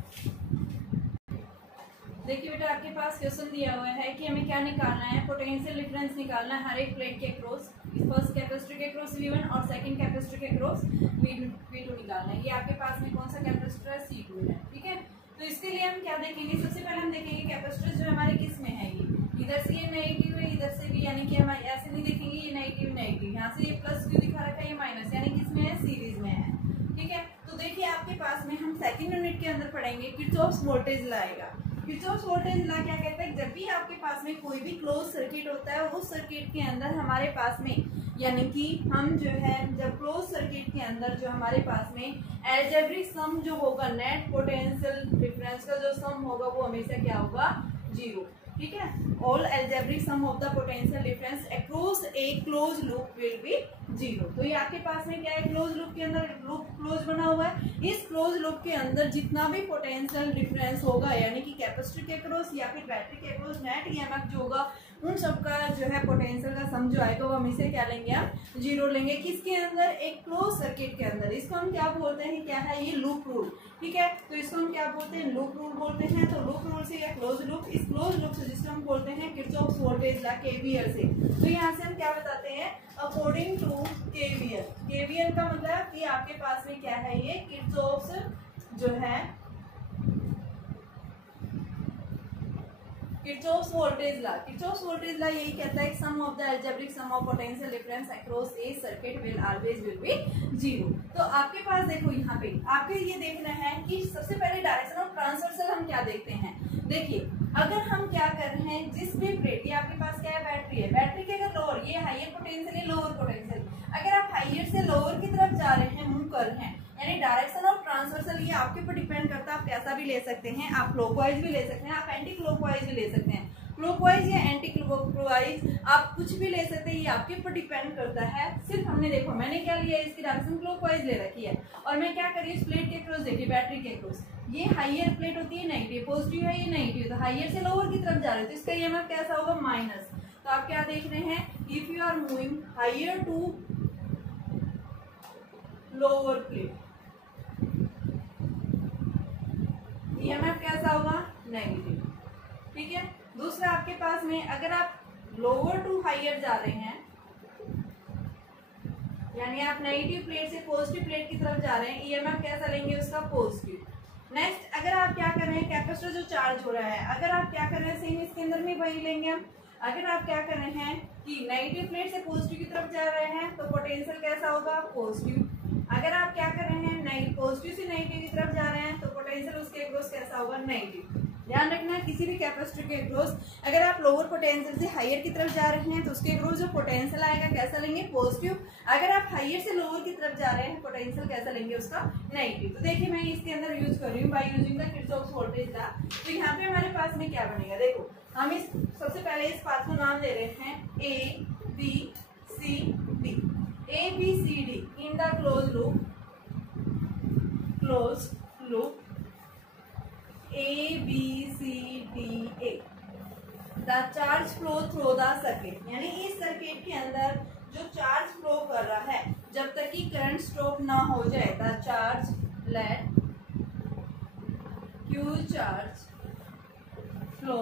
देखिए बेटा आपके पास क्वेश्चन दिया हुआ है कि हमें क्या निकालना है, पोटेंशियल डिफरेंस निकालना है हर एक प्लेट के क्रॉस, फर्स्ट कैपेसिटर के क्रॉस V1 और सेकंड कैपेसिटर के क्रॉस V2 निकालना है। ये आपके पास में कौन सा कैपेसिटर है C2 है। ठीक है, तो इसके लिए हम क्या देखेंगे, सबसे पहले हम देखेंगे कैपेसिटर जो हमारे किस में है, ये इधर से ये नेगेटिव है, इधर से भी, यानी कि हम ऐसे नहीं देखेंगे ये नेगेटिव नेगेटिव, यहाँ से ये प्लस क्यों दिखा रखा है, ये माइनस, यानी किस में है सीरीज में है। ठीक है, तो देखिए आपके पास में हम सेकंड यूनिट के अंदर पढ़ेंगे किरचॉफ्स वोल्टेज लॉ आएगा। किरचॉफ्स वोल्टेज लॉ क्या कहता है, जब भी आपके पास में कोई भी क्लोज सर्किट होता है उस सर्किट के अंदर हमारे पास में, यानी कि हम जो है जब क्लोज सर्किट के अंदर जो हमारे पास में अलजेब्रिक सम जो होगा नेट पोटेंशियल डिफरेंस का जो सम होगा वो हमेशा क्या होगा 0। ठीक है, all algebraic sum of the potential difference across a close loop will be 0। तो ये आपके पास में क्या है, क्लोज लूप के अंदर लूप क्लोज बना हुआ है, इस क्लोज लूप के अंदर जितना भी पोटेंशियल डिफरेंस होगा यानी कि कैपेसिटर के अक्रॉस या फिर बैटरी के अक्रॉस नेट ईएमएफ जो होगा उन सबका जो है पोटेंशियल का सम जो आएगा वो हम इसे क्या लेंगे, हम 0 लेंगे। किसके अंदर, एक क्लोज सर्किट के अंदर। इसको हम क्या बोलते हैं, क्या है ये लूप रूल। ठीक है, तो इसको हम क्या बोलते हैं, लूप रूल बोलते हैं। तो लूप रूल से या क्लोज लूप, इस क्लोज लूप से जिसको हम बोलते हैं किरचॉफ्स वोल्टेज लॉ केवीएल से। तो यहाँ से हम क्या बताते हैं, अकॉर्डिंग टू केवीएल। केवीएल का मतलब कि आपके पास में क्या है, ये किरचॉफ्स जो है Kirchhoff's voltage law. Kirchhoff's voltage law यही कहता है sum of the algebraic sum of potential difference across a circuit will always will be 0। तो आपके पास देखो यहाँ पे आपके ये देखना है कि सबसे पहले डायरेक्शन ऑफ ट्रांसवर्सल हम क्या देखते हैं। देखिए अगर हम क्या कर रहे हैं, जिस भी प्लेट, ये आपके पास क्या है बैटरी है, बैटरी के अगर लोअर, ये हाइयर पोटेंशियल है लोअर पोटेंशियल, अगर आप हाइयर से लोअर की तरफ जा रहे हैं, मूव कर रहे हैं, यानी डायरेक्शन ऑफ ट्रांसवर्सल ये आपके ऊपर डिपेंड करता है। आप कैसा भी ले सकते हैं, आप क्लॉकवाइज भी ले सकते हैं, आप एंटी क्लॉकवाइज भी ले सकते हैं। क्लॉकवाइज या एंटी क्लॉकवाइज आप कुछ भी ले सकते हैं, ये आपके ऊपर डिपेंड करता है। सिर्फ हमने देखो मैंने क्या लिया, इसकी डायरेक्शन क्लॉकवाइज ले रखी है और मैं क्या करी, इस प्लेट के क्रॉस देखिए, बैटरी के क्रॉस, ये हाइयर प्लेट होती है नेगेटिव, पॉजिटिव है ये नेगेटिव, तो हाइयर से लोअर की तरफ जा रहे हैं तो इसका ईएमएफ कैसा होगा माइनस। तो आप क्या देख रहे हैं, if you are moving higher to lower plate, EMF कैसा होगा नेगेटिव। ठीक है, दूसरा आपके पास में अगर आप लोअर टू हाइयर जा रहे हैं, यानी आप नेगेटिव प्लेट से पॉजिटिव प्लेट की तरफ जा रहे हैं, ईएमएफ कैसा लेंगे उसका पॉजिटिव। नेक्स्ट अगर आप क्या कर रहे हैं, कैपेसिटर जो चार्ज हो रहा है, अगर आप क्या कर रहे हैं सेम इसके अंदर में वही लेंगे हम। अगर आप क्या कर रहे हैं कि नेगेटिव प्लेट से पॉजिटिव की तरफ जा रहे हैं तो पोटेंशियल कैसा होगा पॉजिटिव। अगर आप क्या कर रहे हैं पॉजिटिव से नेगेटिव की तरफ जा रहे हैं तो पोटेंशियल उसके अक्रॉस कैसा होगा नेगेटिव। ध्यान रखना किसी भी कैपेसिटर के अक्रॉस अगर आप लोअर पोटेंशियल से हायर की तरफ जा रहे हैं तो उसके अक्रॉस जो पोटेंशियल आएगा कैसा लेंगे पॉजिटिव। अगर आप हायर से लोअर की तरफ जा रहे हैं पोटेंशियल कैसा लेंगे उसका नेगेटिव। तो देखिए मैं इसके अंदर यूज कर रही हूँ by using the Kirchhoff's voltage law. तो यहाँ पे हमारे पास में क्या बनेगा, देखो हम इस सबसे पहले इस पाथ को नाम दे रहे हैं A B C D. A B C D in the close loop A B C D A the charge flow through the circuit, यानी इस सर्किट के अंदर जो चार्ज फ्लो कर रहा है जब तक कि करंट स्टॉप ना हो जाए, the charge let Q charge flow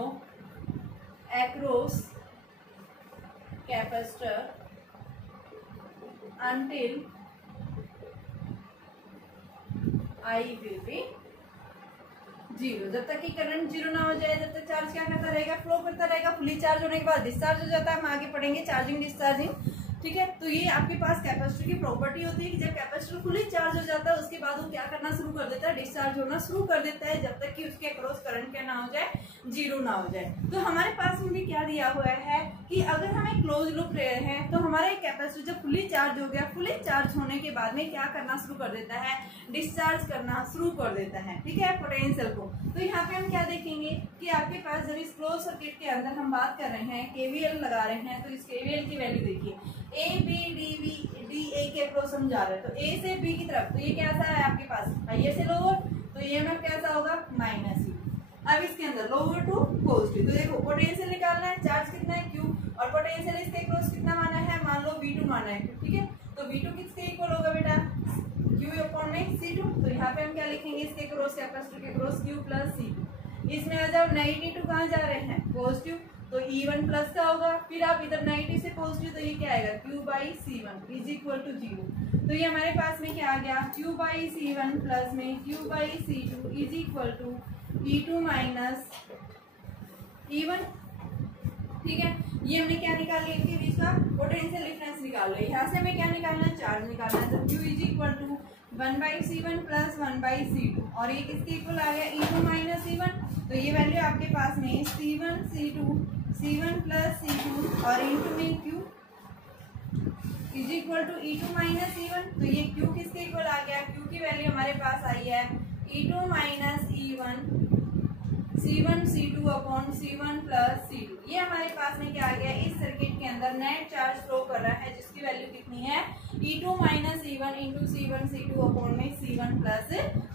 across capacitor until I will be 0। जब तक कि करंट 0 ना हो जाए, जब तक चार्ज क्या करता रहेगा फ्लो करता रहेगा। फुली चार्ज होने के बाद डिस्चार्ज हो जाता है, हम आगे पढ़ेंगे चार्जिंग डिस्चार्जिंग। ठीक है, तो ये आपके पास कैपेसिटर की प्रॉपर्टी होती है कि जब कैपेसिटर फुली चार्ज हो जाता है उसके बाद वो क्या करना शुरू कर देता है, डिस्चार्ज होना शुरू कर देता है, जब तक कि उसके अक्रॉस करंट क्या ना हो जाए, जीरो ना हो जाए। तो हमारे पास में भी क्या दिया हुआ है कि अगर हमें क्लोज लूप ले रहे हैं तो हमारा एक कैपेसिटर जब फुली चार्ज हो गया, फुली चार्ज होने के बाद में क्या करना शुरू कर देता है, डिस्चार्ज करना शुरू कर देता है, ठीक है, पोटेंशियल को। तो यहाँ पे हम क्या देखेंगे कि आपके पास जब इस क्लोज सर्किट के अंदर हम बात कर रहे हैं, केवीएल लगा रहे हैं, तो इस केवीएल की वैल्यू देखिए, ए बी डी ए के अक्रॉस हम जा रहे हैं, तो ए से बी की तरफ, तो ये कैसा है आपके पास, हाईएस्ट से लोअर, तो ये में कैसा होगा, माइनस। अब इसके अंदर लोअर टू पॉजिटिव, तो देखो पोटेंशियल निकालना है, चार्ज कितना है Q, और पोटेंशियल इसके अक्रॉस कितना माना है, मान लो V2 माना है, ठीक है, तो V2 किसके इक्वल होगा बेटा, Q अपॉन में C2। तो यहाँ पे हम क्या लिखेंगे, इसके अक्रॉस कैपेसिटर के अक्रॉस Q प्लस C2। इसमें जब नेगेटिव कहाँ जा रहे हैं, पॉजिटिव, तो E1 प्लस का होगा, फिर आप इधर नेगेटिव से पॉजिटिव, तो ये क्या आएगा, Q by C1 is equal to 0। तो ये हमारे पास में क्या आ गया, Q बाई C1 प्लस में Q by C2 is equal to E2 minus E1, ठीक है। ये हमने क्या निकाल लिया, इनके बीच का पोटेंशियल डिफरेंस निकाल लिया। यहाँ से हमें क्या निकालना है, चार्ज निकालना है, तो Q is equal to 1/C1 plus 1/C2, और ये किसके इक्वल आ गया, E2 माइनस E1। तो ये वैल्यू आपके पास में C1 प्लस C2 और इंटू में Q is equal to E2 minus E1। तो ये Q किसके इक्वल आ गया, Q की वैल्यू हमारे पास आई है E2 minus E1 C1 C2 upon C1 plus C2। ये हमारे पास में क्या आ गया, इस सर्किट के अंदर नेट चार्ज फ्लो कर रहा है जिसकी वैल्यू कितनी है, E2 minus E1 into C1 C2 upon में C1 प्लस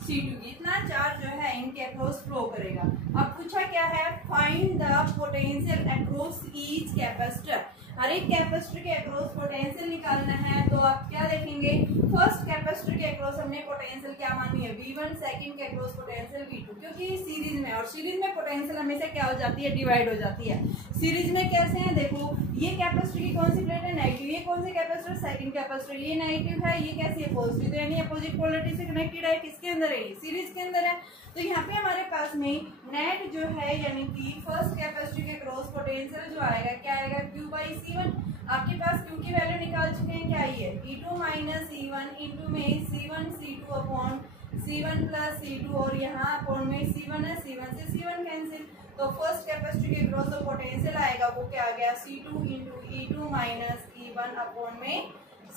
C2। इतना चार्ज जो है इनके अक्रॉस फ्लो करेगा। अब पूछा क्या है, find the potential across each capacitor. हर एक कैपेसिटर के अक्रॉस पोटेंशियल निकालना है, तो आप क्या देखेंगे, फर्स्ट कैपेसिटर के अक्रॉस हमने पोटेंशियल क्या मानी है, V1, सेकंड के अक्रॉस पोटेंशियल V2, क्योंकि सीरीज में, और सीरीज में पोटेंशियल हमेशा क्या हो जाती है, डिवाइड हो जाती है। सीरीज में कैसे है, देखो ये कैपेसिटर की कौन सी प्लेट है, नेगेटिव, ये कौन सी कैपेसिटर, सेकंड कैपेसिटर, ये नेगेटिव है, ये कैसी है, पॉजिटिव, तो यानी अपोजिट पोलैरिटी से कनेक्टेड है, किसके अंदर है, सीरीज के अंदर है। तो यहाँ पे हमारे पास में नेट जो है यानी कि फर्स्ट कैपेसिटर के क्रॉस पोटेंशियल जो आएगा, क्या आएगा, Q बाई C1। आपके पास Q की वैल्यू निकाल चुके हैं, क्या आई है, E2 माइनस E1 इंटू में C1 C2 upon C1 plus C2, और यहाँ अपॉन में C1 है, C1 से C1 कैंसिल, तो फर्स्ट कैपेसिटर के क्रॉस जो पोटेंशियल आएगा वो क्या आ गया, C2 into E2 minus E1 upon में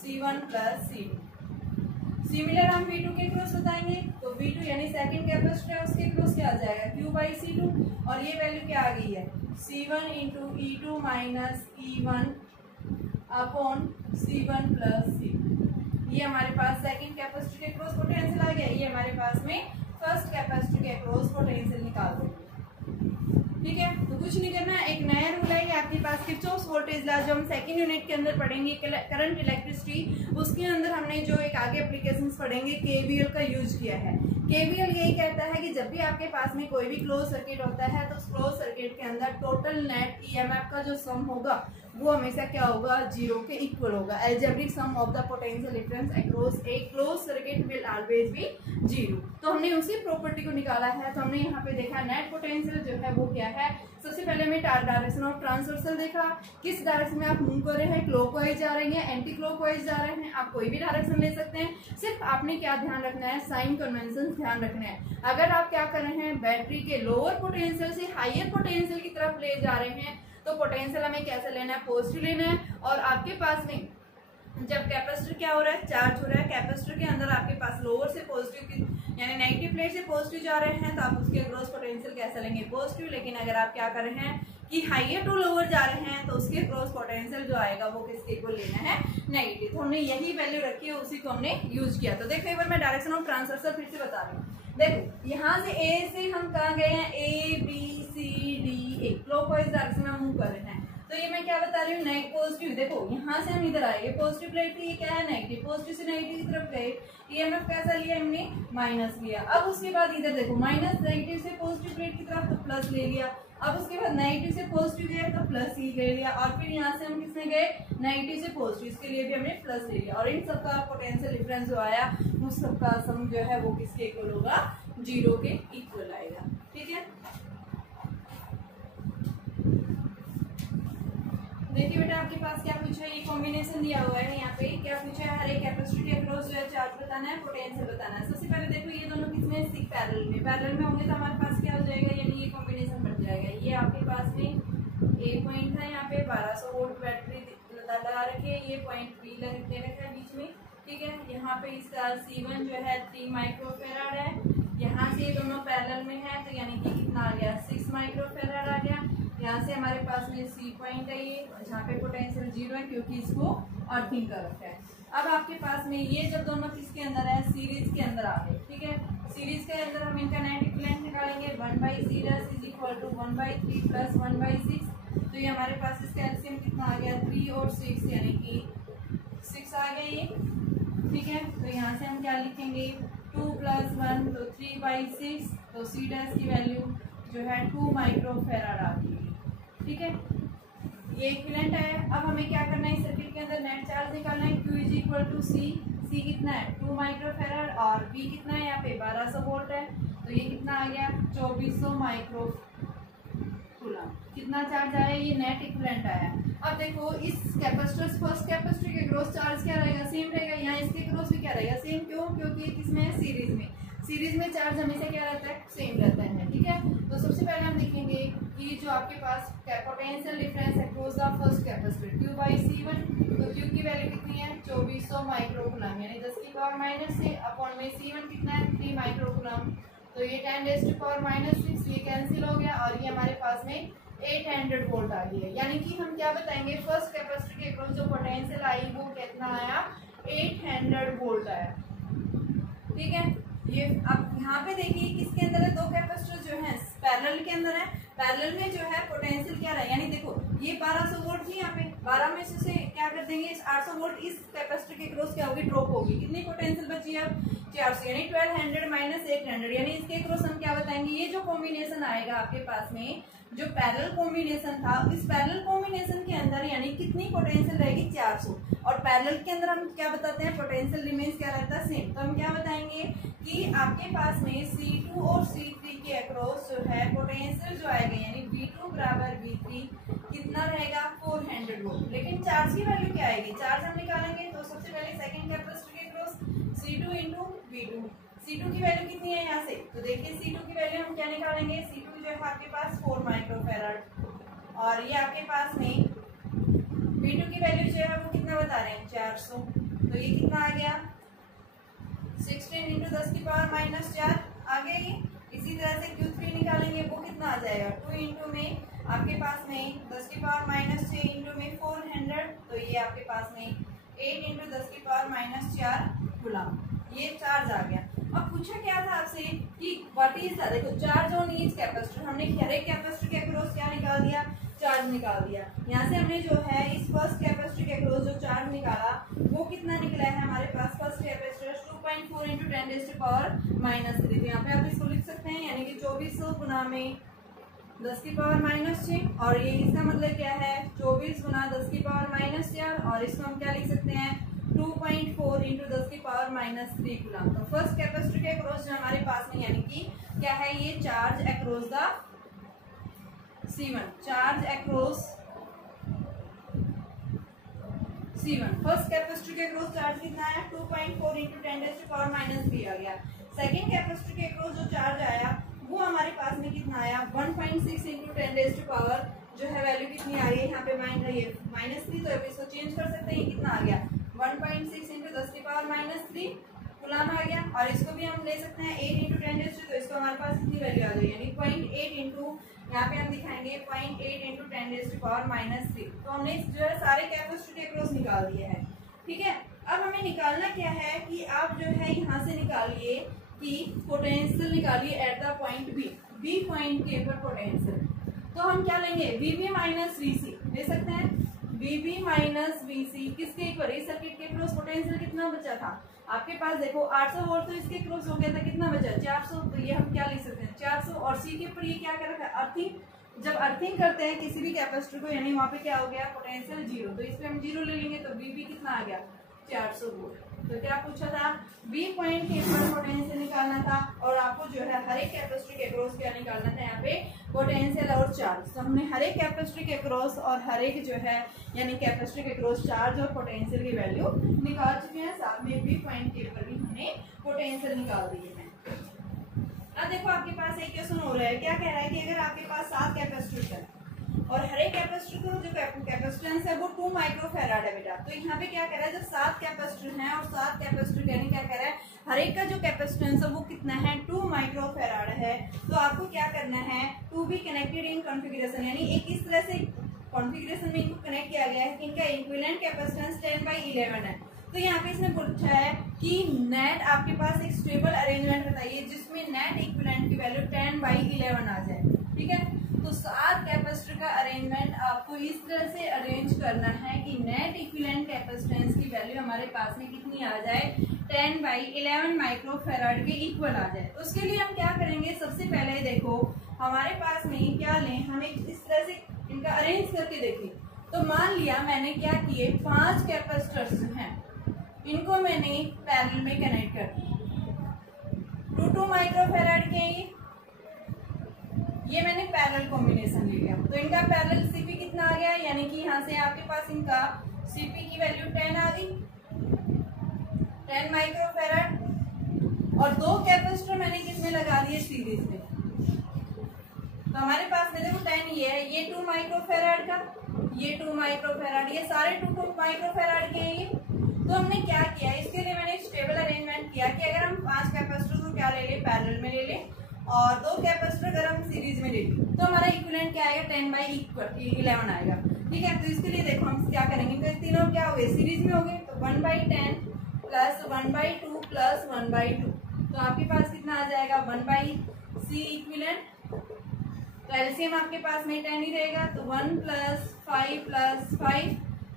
C1 प्लस C2। सिमिलर हम V2 के क्रॉस बताएंगे, तो V2 यानी सेकंड कैपेसिटर है उसके क्रॉस क्या आ जाएगा, Q बाई C2, और ये वैल्यू क्या आ गई है, C1 into E2 minus E1 upon C1 plus C2। ये हमारे पास सेकंड कैपेसिटर के क्रॉस पोटेंशियल आ गया। ये हमारे पास में फर्स्ट कैपेसिटर के क्रॉस पोटेंशियल निकाल देंगे, ठीक है। तो कुछ नहीं करना, एक नया रूल है कि आपके पास किरचॉफ्स वोल्टेज लॉ जो हम सेकंड यूनिट के अंदर पढ़ेंगे, करंट इलेक्ट्रिसिटी, उसके अंदर हमने जो एक आगे एप्लीकेशंस पढ़ेंगे, केवीएल का यूज किया है। केवीएल यही कहता है कि जब भी आपके पास में कोई भी क्लोज सर्किट होता है तो क्लोज सर्किट के अंदर टोटल नेट ईएमएफ का जो सम होगा वो हमेशा क्या होगा, जीरो के इक्वल होगा। Algebraic sum of the potential difference across a close circuit will always be zero. तो हमने उसी प्रॉपर्टी को निकाला है। तो हमने यहाँ पे देखा नेट पोटेंशियल जो है वो क्या है, सबसे पहले हमें डायरेक्शन ऑफ ट्रांसवर्सल देखा, किस डायरेक्शन में आप मूव कर रहे हैं, क्लॉकवाइज जा रहे हैं, एंटी क्लॉकवाइज जा रहे हैं, आप कोई भी डायरेक्शन ले सकते हैं। सिर्फ आपने क्या ध्यान रखना है, साइन कन्वेंशन ध्यान रखना है। अगर आप क्या कर रहे हैं, बैटरी के लोअर पोटेंशियल से हायर पोटेंशियल की तरफ ले जा रहे हैं तो पोटेंशियल हमें कैसे लेना है, पॉजिटिव लेना है। और आपके पास में जब कैपेसिटर क्या हो रहा है, चार्ज हो रहा है, कैपेसिटर के अंदर आपके पास लोअर से पॉजिटिव यानी नेगेटिव प्लेट से पॉजिटिव जा रहे हैं तो आप उसके अक्रॉस पोटेंशियल कैसा लेंगे, पॉजिटिव। लेकिन अगर आप क्या कर रहे हैं कि हाइयर टू लोअर जा रहे हैं तो उसके अक्रॉस पोटेंशियल जो आएगा वो किसके इक्वल लेना है, नेगेटिव। तो हमने यही वैल्यू रखी है, उसी को हमने यूज किया। तो देखो एक बार मैं डायरेक्शन ऑफ ट्रांसवर्सल फिर से बता रही हूँ। देखो यहाँ से ए से हम कहाँ गए हैं, A B C D A clockwise direction में मूव कर रहे हैं। तो ये मैं क्या बता रही हूँ, नेगेटिव पॉजिटिव। देखो यहाँ से हम इधर आए, ये पॉजिटिव प्लेट थी, ये क्या है नेगेटिव, पॉजिटिव से नेगेटिव की तरफ गए, ईएमएफ कैसा लिया हमने, माइनस लिया। अब उसके बाद इधर देखो माइनस नेगेटिव से पॉजिटिव प्लेट की तरफ तो प्लस ले लिया। अब उसके बाद नेगेटिव से पॉजिटिव गया तो प्लस ही ले लिया। और फिर यहाँ से हम किसमें गए, नेगेटिव से पॉजिटिव, इसके लिए भी हमने प्लस ले लिया। और इन सबका पोटेंशियल डिफरेंस जो आया उस सबका सम जो है वो किसके इक्वल होगा, जीरो के इक्वल आएगा। ठीक है, देखिए बेटा आपके पास क्या पूछा है, ये कॉम्बिनेशन दिया हुआ है यहाँ पे, क्या पूछा है, हर एक कैपेसिटर के अक्रॉस जो है चार्ज बताना है, पोटेंशियल बताना है। सबसे पहले देखो ये दोनों किसमें, पैरेलल में होंगे तो हमारे पास क्या हो जाएगा, यानी ये कॉम्बिनेशन बन जाएगा। ये आपके पास में ए पॉइंट था, यहाँ पे 1200 वोल्ट बैटरी लगा रखी है, ये पॉइंट बी दे रखा है बीच में, ठीक है। यहाँ पे इसका C1 जो है 3 माइक्रोफेराड है, यहाँ से ये दोनों पैरेलल में है तो यानी कि कितना आ गया, 6 माइक्रोफेराड आ गया। यहाँ से हमारे पास में C पॉइंट है ये, जहाँ पे पोटेंशियल 0 है क्योंकि इसको अर्थिंग कर रखा है। अब आपके पास में ये जब दोनों किसके अंदर है, सीरीज के अंदर आ गए, ठीक है। सीरीज के अंदर हम इनका नेट इक्विवेलेंट निकालेंगे, 1/C' = 1/3 + 1/6। तो ये हमारे पास इसका एलसीएम कितना आ गया, 3 और 6 यानी कि 6 आ गया ये, ठीक है। तो यहाँ से हम क्या लिखेंगे, 2 + 1 तो 3/6, तो C' की वैल्यू जो है 2 माइक्रोफेराड आ गई, ठीक है। ये इक्विवेलेंट है। अब हमें क्या करना है, सर्किट के अंदर नेट चार्ज निकालना है, Q = C। C कितना है, 2 माइक्रोफेराड, और B कितना है, यहाँ पे 1200 वोल्ट है, तो ये कितना आ गया, 2400 माइक्रो कूलम। कितना चार्ज आया, ये नेट इक्विवेलेंट आया। अब देखो इस कैपेसिटर, फर्स्ट कैपेसिटर के क्रॉस चार्ज क्या रहेगा, सेम रहेगा। यहाँ इसके क्रॉस भी क्या रहेगा, सेम। क्यों, क्योंकि किसमें है, सीरीज में। सीरीज में चार्ज हमेशा क्या रहता है, सेम रहता है, ठीक है। तो सबसे पहले हम देखेंगे कि जो आपके पास पोटेंशियल डिफरेंस है across the first capacitor, Q/C1, तो Q की वैल्यू कितनी है, 2400 माइक्रोकूलम, यानी 10⁻⁻⁶ अपॉन में C1 कितना है, 3 माइक्रोकूलम, तो ये 10⁻⁻⁶ ये कैंसिल हो गया, और ये हमारे पास में 800 वोल्ट आ गई है। यानी कि हम क्या बताएंगे, फर्स्ट कैपेसिटर के अक्रॉस जो पोटेंशियल आई वो कितना आया, 800 वोल्ट आया, ठीक है। ये अब यहाँ पे देखिए किसके अंदर है, दो कैपेसिटर जो है पैरेलल के अंदर है। पैरेलल में जो है पोटेंशियल क्या रहा है, यानी देखो ये 1200 वोल्ट थी, यहाँ पे 12 में से क्या कर देंगे, 800 वोल्ट इस कैपेसिटर के क्रॉस क्या होगी, ड्रॉप होगी। कितनी पोटेंशियल बची है, 400, यानी 1200 - 800, यानी इसके क्रॉस हम क्या बताएंगे, ये जो कॉम्बिनेशन आएगा आपके पास में, जो पैरेलल कॉम्बिनेशन था, इस पैरेलल कॉम्बिनेशन के अंदर यानी कितनी पोटेंशियल रहेगी, 400, और पैरेलल के अंदर हम क्या बताते हैं, पोटेंशियल रिमेन्स क्या रहता है, सेम। तो हम क्या बताएंगे कि आपके पास में C2 और C3 के अक्रॉस जो है पोटेंशियल जो आएगा, यानी V2 = V3 कितना रहेगा, 400 वोल्ट। लेकिन चार्ज की वैल्यू क्या आएगी, चार्ज हम निकालेंगे तो सबसे पहले सेकंड कैपेसिटर के अक्रॉस C2 × V2, C2 की वैल्यू कितनी है यहाँ से, तो देखिए C2 की वैल्यू हम क्या निकालेंगे, C2 जो है आपके पास 4 माइक्रोफेराड, और ये आपके पास में V2 की वैल्यू जो है वो कितना बता रहे हैं, 400, तो ये कितना आ गया, 16 × 10⁻⁻4 आ गया ये। इसी तरह से Q3 निकालेंगे, वो कितना आ जाएगा, 2 × में आपके पास में 10⁻⁻6 × में 400, तो ये आपके पास में 8 × 10⁻⁻4 कूलम, ये चार्ज आ गया। अब पूछा क्या था आपसे कि व्हाट इज द, देखो चार्ज ऑन ईच कैपेसिटर, हमने हर एक कैपेसिटर के अक्रॉस क्या निकाल दिया, चार्ज निकाल दिया। यहाँ से हमने जो है इस फर्स्ट कैपेसिटर के अक्रॉस जो चार्ज निकाला वो कितना निकला है हमारे पास, फर्स्ट कैपेसिटर 2.4 × 10⁻⁻3, तो यहाँ पे आप इसको लिख सकते हैं, यानी कि 2400 गुना में 10⁻⁻6, और ये इसका मतलब क्या है, 24 गुना 10⁻⁻4, और इसको हम क्या लिख सकते हैं, 2.4 × 10⁻³ कूलम। तो फर्स्ट कैपेसिटर के अक्रॉस जो हमारे पास में यानी कि क्या है, ये charge across the C1, charge across C1, first capacitor के अक्रॉस चार्ज कितना है, 2.4 × 10⁻³ आ गया। सेकंड कैपेसिटर के अक्रॉस जो चार्ज आया वो हमारे पास में कितना आया, 1.6 × 10⁻, जो है वैल्यू कितनी आ रही है, यहाँ पे -3, तो इसको चेंज कर सकते हैं, कितना आ गया, 1.6 × 10⁻³ कूलम आ गया। और इसको भी हम ले सकते हैं 8 × 10⁻, तो इसको हमारे पास कितनी वैल्यू आ गई, यानी 0.8 यहाँ पे हम दिखाएंगे 0.8 × 10⁻3। तो हमने जो है सारे कैपेसिटर के अक्रॉस निकाल दिए हैं, ठीक है। अब हमें निकालना क्या है कि आप जो है यहाँ से निकालिए कि पोटेंशियल निकालिए at the point B point के ऊपर पोटेंशियल। तो हम क्या लेंगे, VB - VC ले सकते हैं, VB - VC किसके ऊपर, इस सर्किट के क्रॉस पोटेंशियल कितना बचा था आपके पास, देखो 800 वोल्ट तो इसके क्रॉस हो गया था, कितना बचा 400, तो ये हम क्या लिख सकते हैं 400, और C के ऊपर ये क्या कर रखा है, अर्थिंग। जब अर्थिंग करते हैं किसी भी कैपेसिटर को, यानी वहाँ पे क्या हो गया, पोटेंशियल 0, तो इस पे हम 0 ले लेंगे, तो VB कितना आ गया, 400 वोल्ट। तो क्या पूछा था, बी पॉइंट के ऊपर पोटेंशियल निकालना था, और आपको जो है हर एक कैपेसिटर के अक्रॉस क्या निकालना था, यहाँ पे पोटेंशियल और चार्ज। तो हमने हर एक कैपेसिटर के क्रॉस और हर एक जो है यानी कैपेसिटर के क्रॉस चार्ज और पोटेंशियल की वैल्यू निकाल चुके हैं। साथ में भी पॉइंट के ऊपर भी हमने पोटेंशियल निकाल दिए हैं। अब देखो आपके पास एक क्वेश्चन हो रहा है, क्या कह रहा है कि अगर आपके पास 7 कैपेसिटर है और हर एक कैपेसिटर का जो कैपेसिटेंस है वो 2 माइक्रोफैराड है बेटा। तो यहाँ पे क्या कह रहा है, जो 7 कैपेसिटर हैं और 7 कैपेसिटर यानी क्या कह रहा है, हर एक का जो कैपेसिटेंस है वो कितना है, 2 माइक्रोफैराड है। तो आपको क्या करना है, to be connected in configuration, यानी एक इस तरह से कॉन्फ़िगरेशन में इनको कनेक्ट किया गया है कि इनका इक्विवेलेंट कैपेसिटेंस 10/11 है। तो यहाँ पे इसने पूछा है कि नेट आपके पास एक स्टेबल अरेंजमेंट बताइए जिसमें नेट इक्विवेलेंट की वैल्यू 10/11 आ जाए। ठीक है, तो 7 कैपेसिटर का अरेंजमेंट आपको इस तरह से अरेंज करना है कि नेट इक्विवेलेंट कैपेसिटेंस की वैल्यू हमारे पास में कितनी आ जाए, 10/11 माइक्रोफैराड के इक्वल आ जाए। तो उसके लिए हम क्या करेंगे, सबसे पहले देखो हमारे पास में क्या लें, हम एक इस तरह से इनका अरेंज करके देखें। तो मान लिया मैंने क्या किए, 5 कैपेसिटर्स हैं, इनको मैंने पैरेलल में कनेक्ट कर दिया। 2 माइक्रोफैराड के ये मैंने पैरेलल कॉम्बिनेशन ले लिया। तो इनका पैरेलल सीपी कितना आ गया, यानी कि यहाँ से आपके पास इनका सीपी की वैल्यू 10 आ गई, 10 माइक्रोफैराड। और 2 कैपेसिटर मैंने किसमें लगा दिए, सीरीज में। तो हमारे पास में देखो 10 ये है, ये 2 माइक्रोफैराड का, ये 2 माइक्रोफैराड, ये सारे 2 माइक्रोफैराड के हैं ये। तो हमने क्या किया, इसके लिए मैंने स्टेबल अरेंजमेंट किया कि अगर हम 5 कैपेसिटर को क्या ले लें, पैरेलल में ले लें, और 2 कैपेसिटर अगर हम सीरीज में ले लें तो हमारा इक्विवेलेंट क्या आएगा, 10/11 आएगा। ठीक है, तो इसके लिए देखो हम क्या करेंगे, तो तीनों क्या हो गए, सीरीज में हो गए। तो 1/10 प्लस 1/2 प्लस 1/2, तो आपके पास कितना आ जाएगा, 1/C इक्विवेलेंट। तो एलसीएम आपके पास में 10 ही रहेगा, तो 1 + 5 + 5,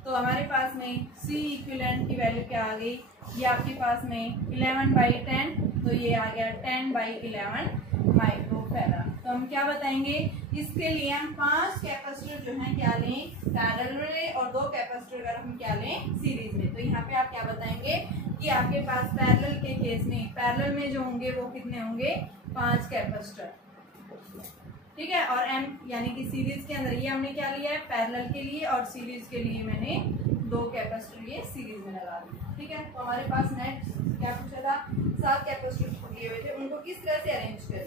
तो हमारे पास में C इक्विवेलेंट की वैल्यू क्या आ गई, ये आपके पास में 11/10, तो ये आ गया 10/11 माइक्रोफैराड। तो हम क्या बताएंगे, इसके लिए हम 5 कैपेसिटर जो हैं क्या लें, पैरेलल में, और 2 कैपेसिटर अगर हम क्या लें, सीरीज में। तो यहाँ पे आप क्या बताएंगे कि आपके पास पैरेलल के केस में, पैरेलल में जो होंगे वो कितने होंगे, 5 कैपेसिटर। ठीक है, और M यानी कि सीरीज के अंदर ये हमने क्या लिया है, पैरेलल के लिए, और सीरीज के लिए मैंने 2 कैपेसिटर ये सीरीज में लगा दिए। ठीक है, तो हमारे पास नेट क्या पूछा था, 7 कैपेसिटर दिए हुए थे, उनको किस तरह से अरेंज करें।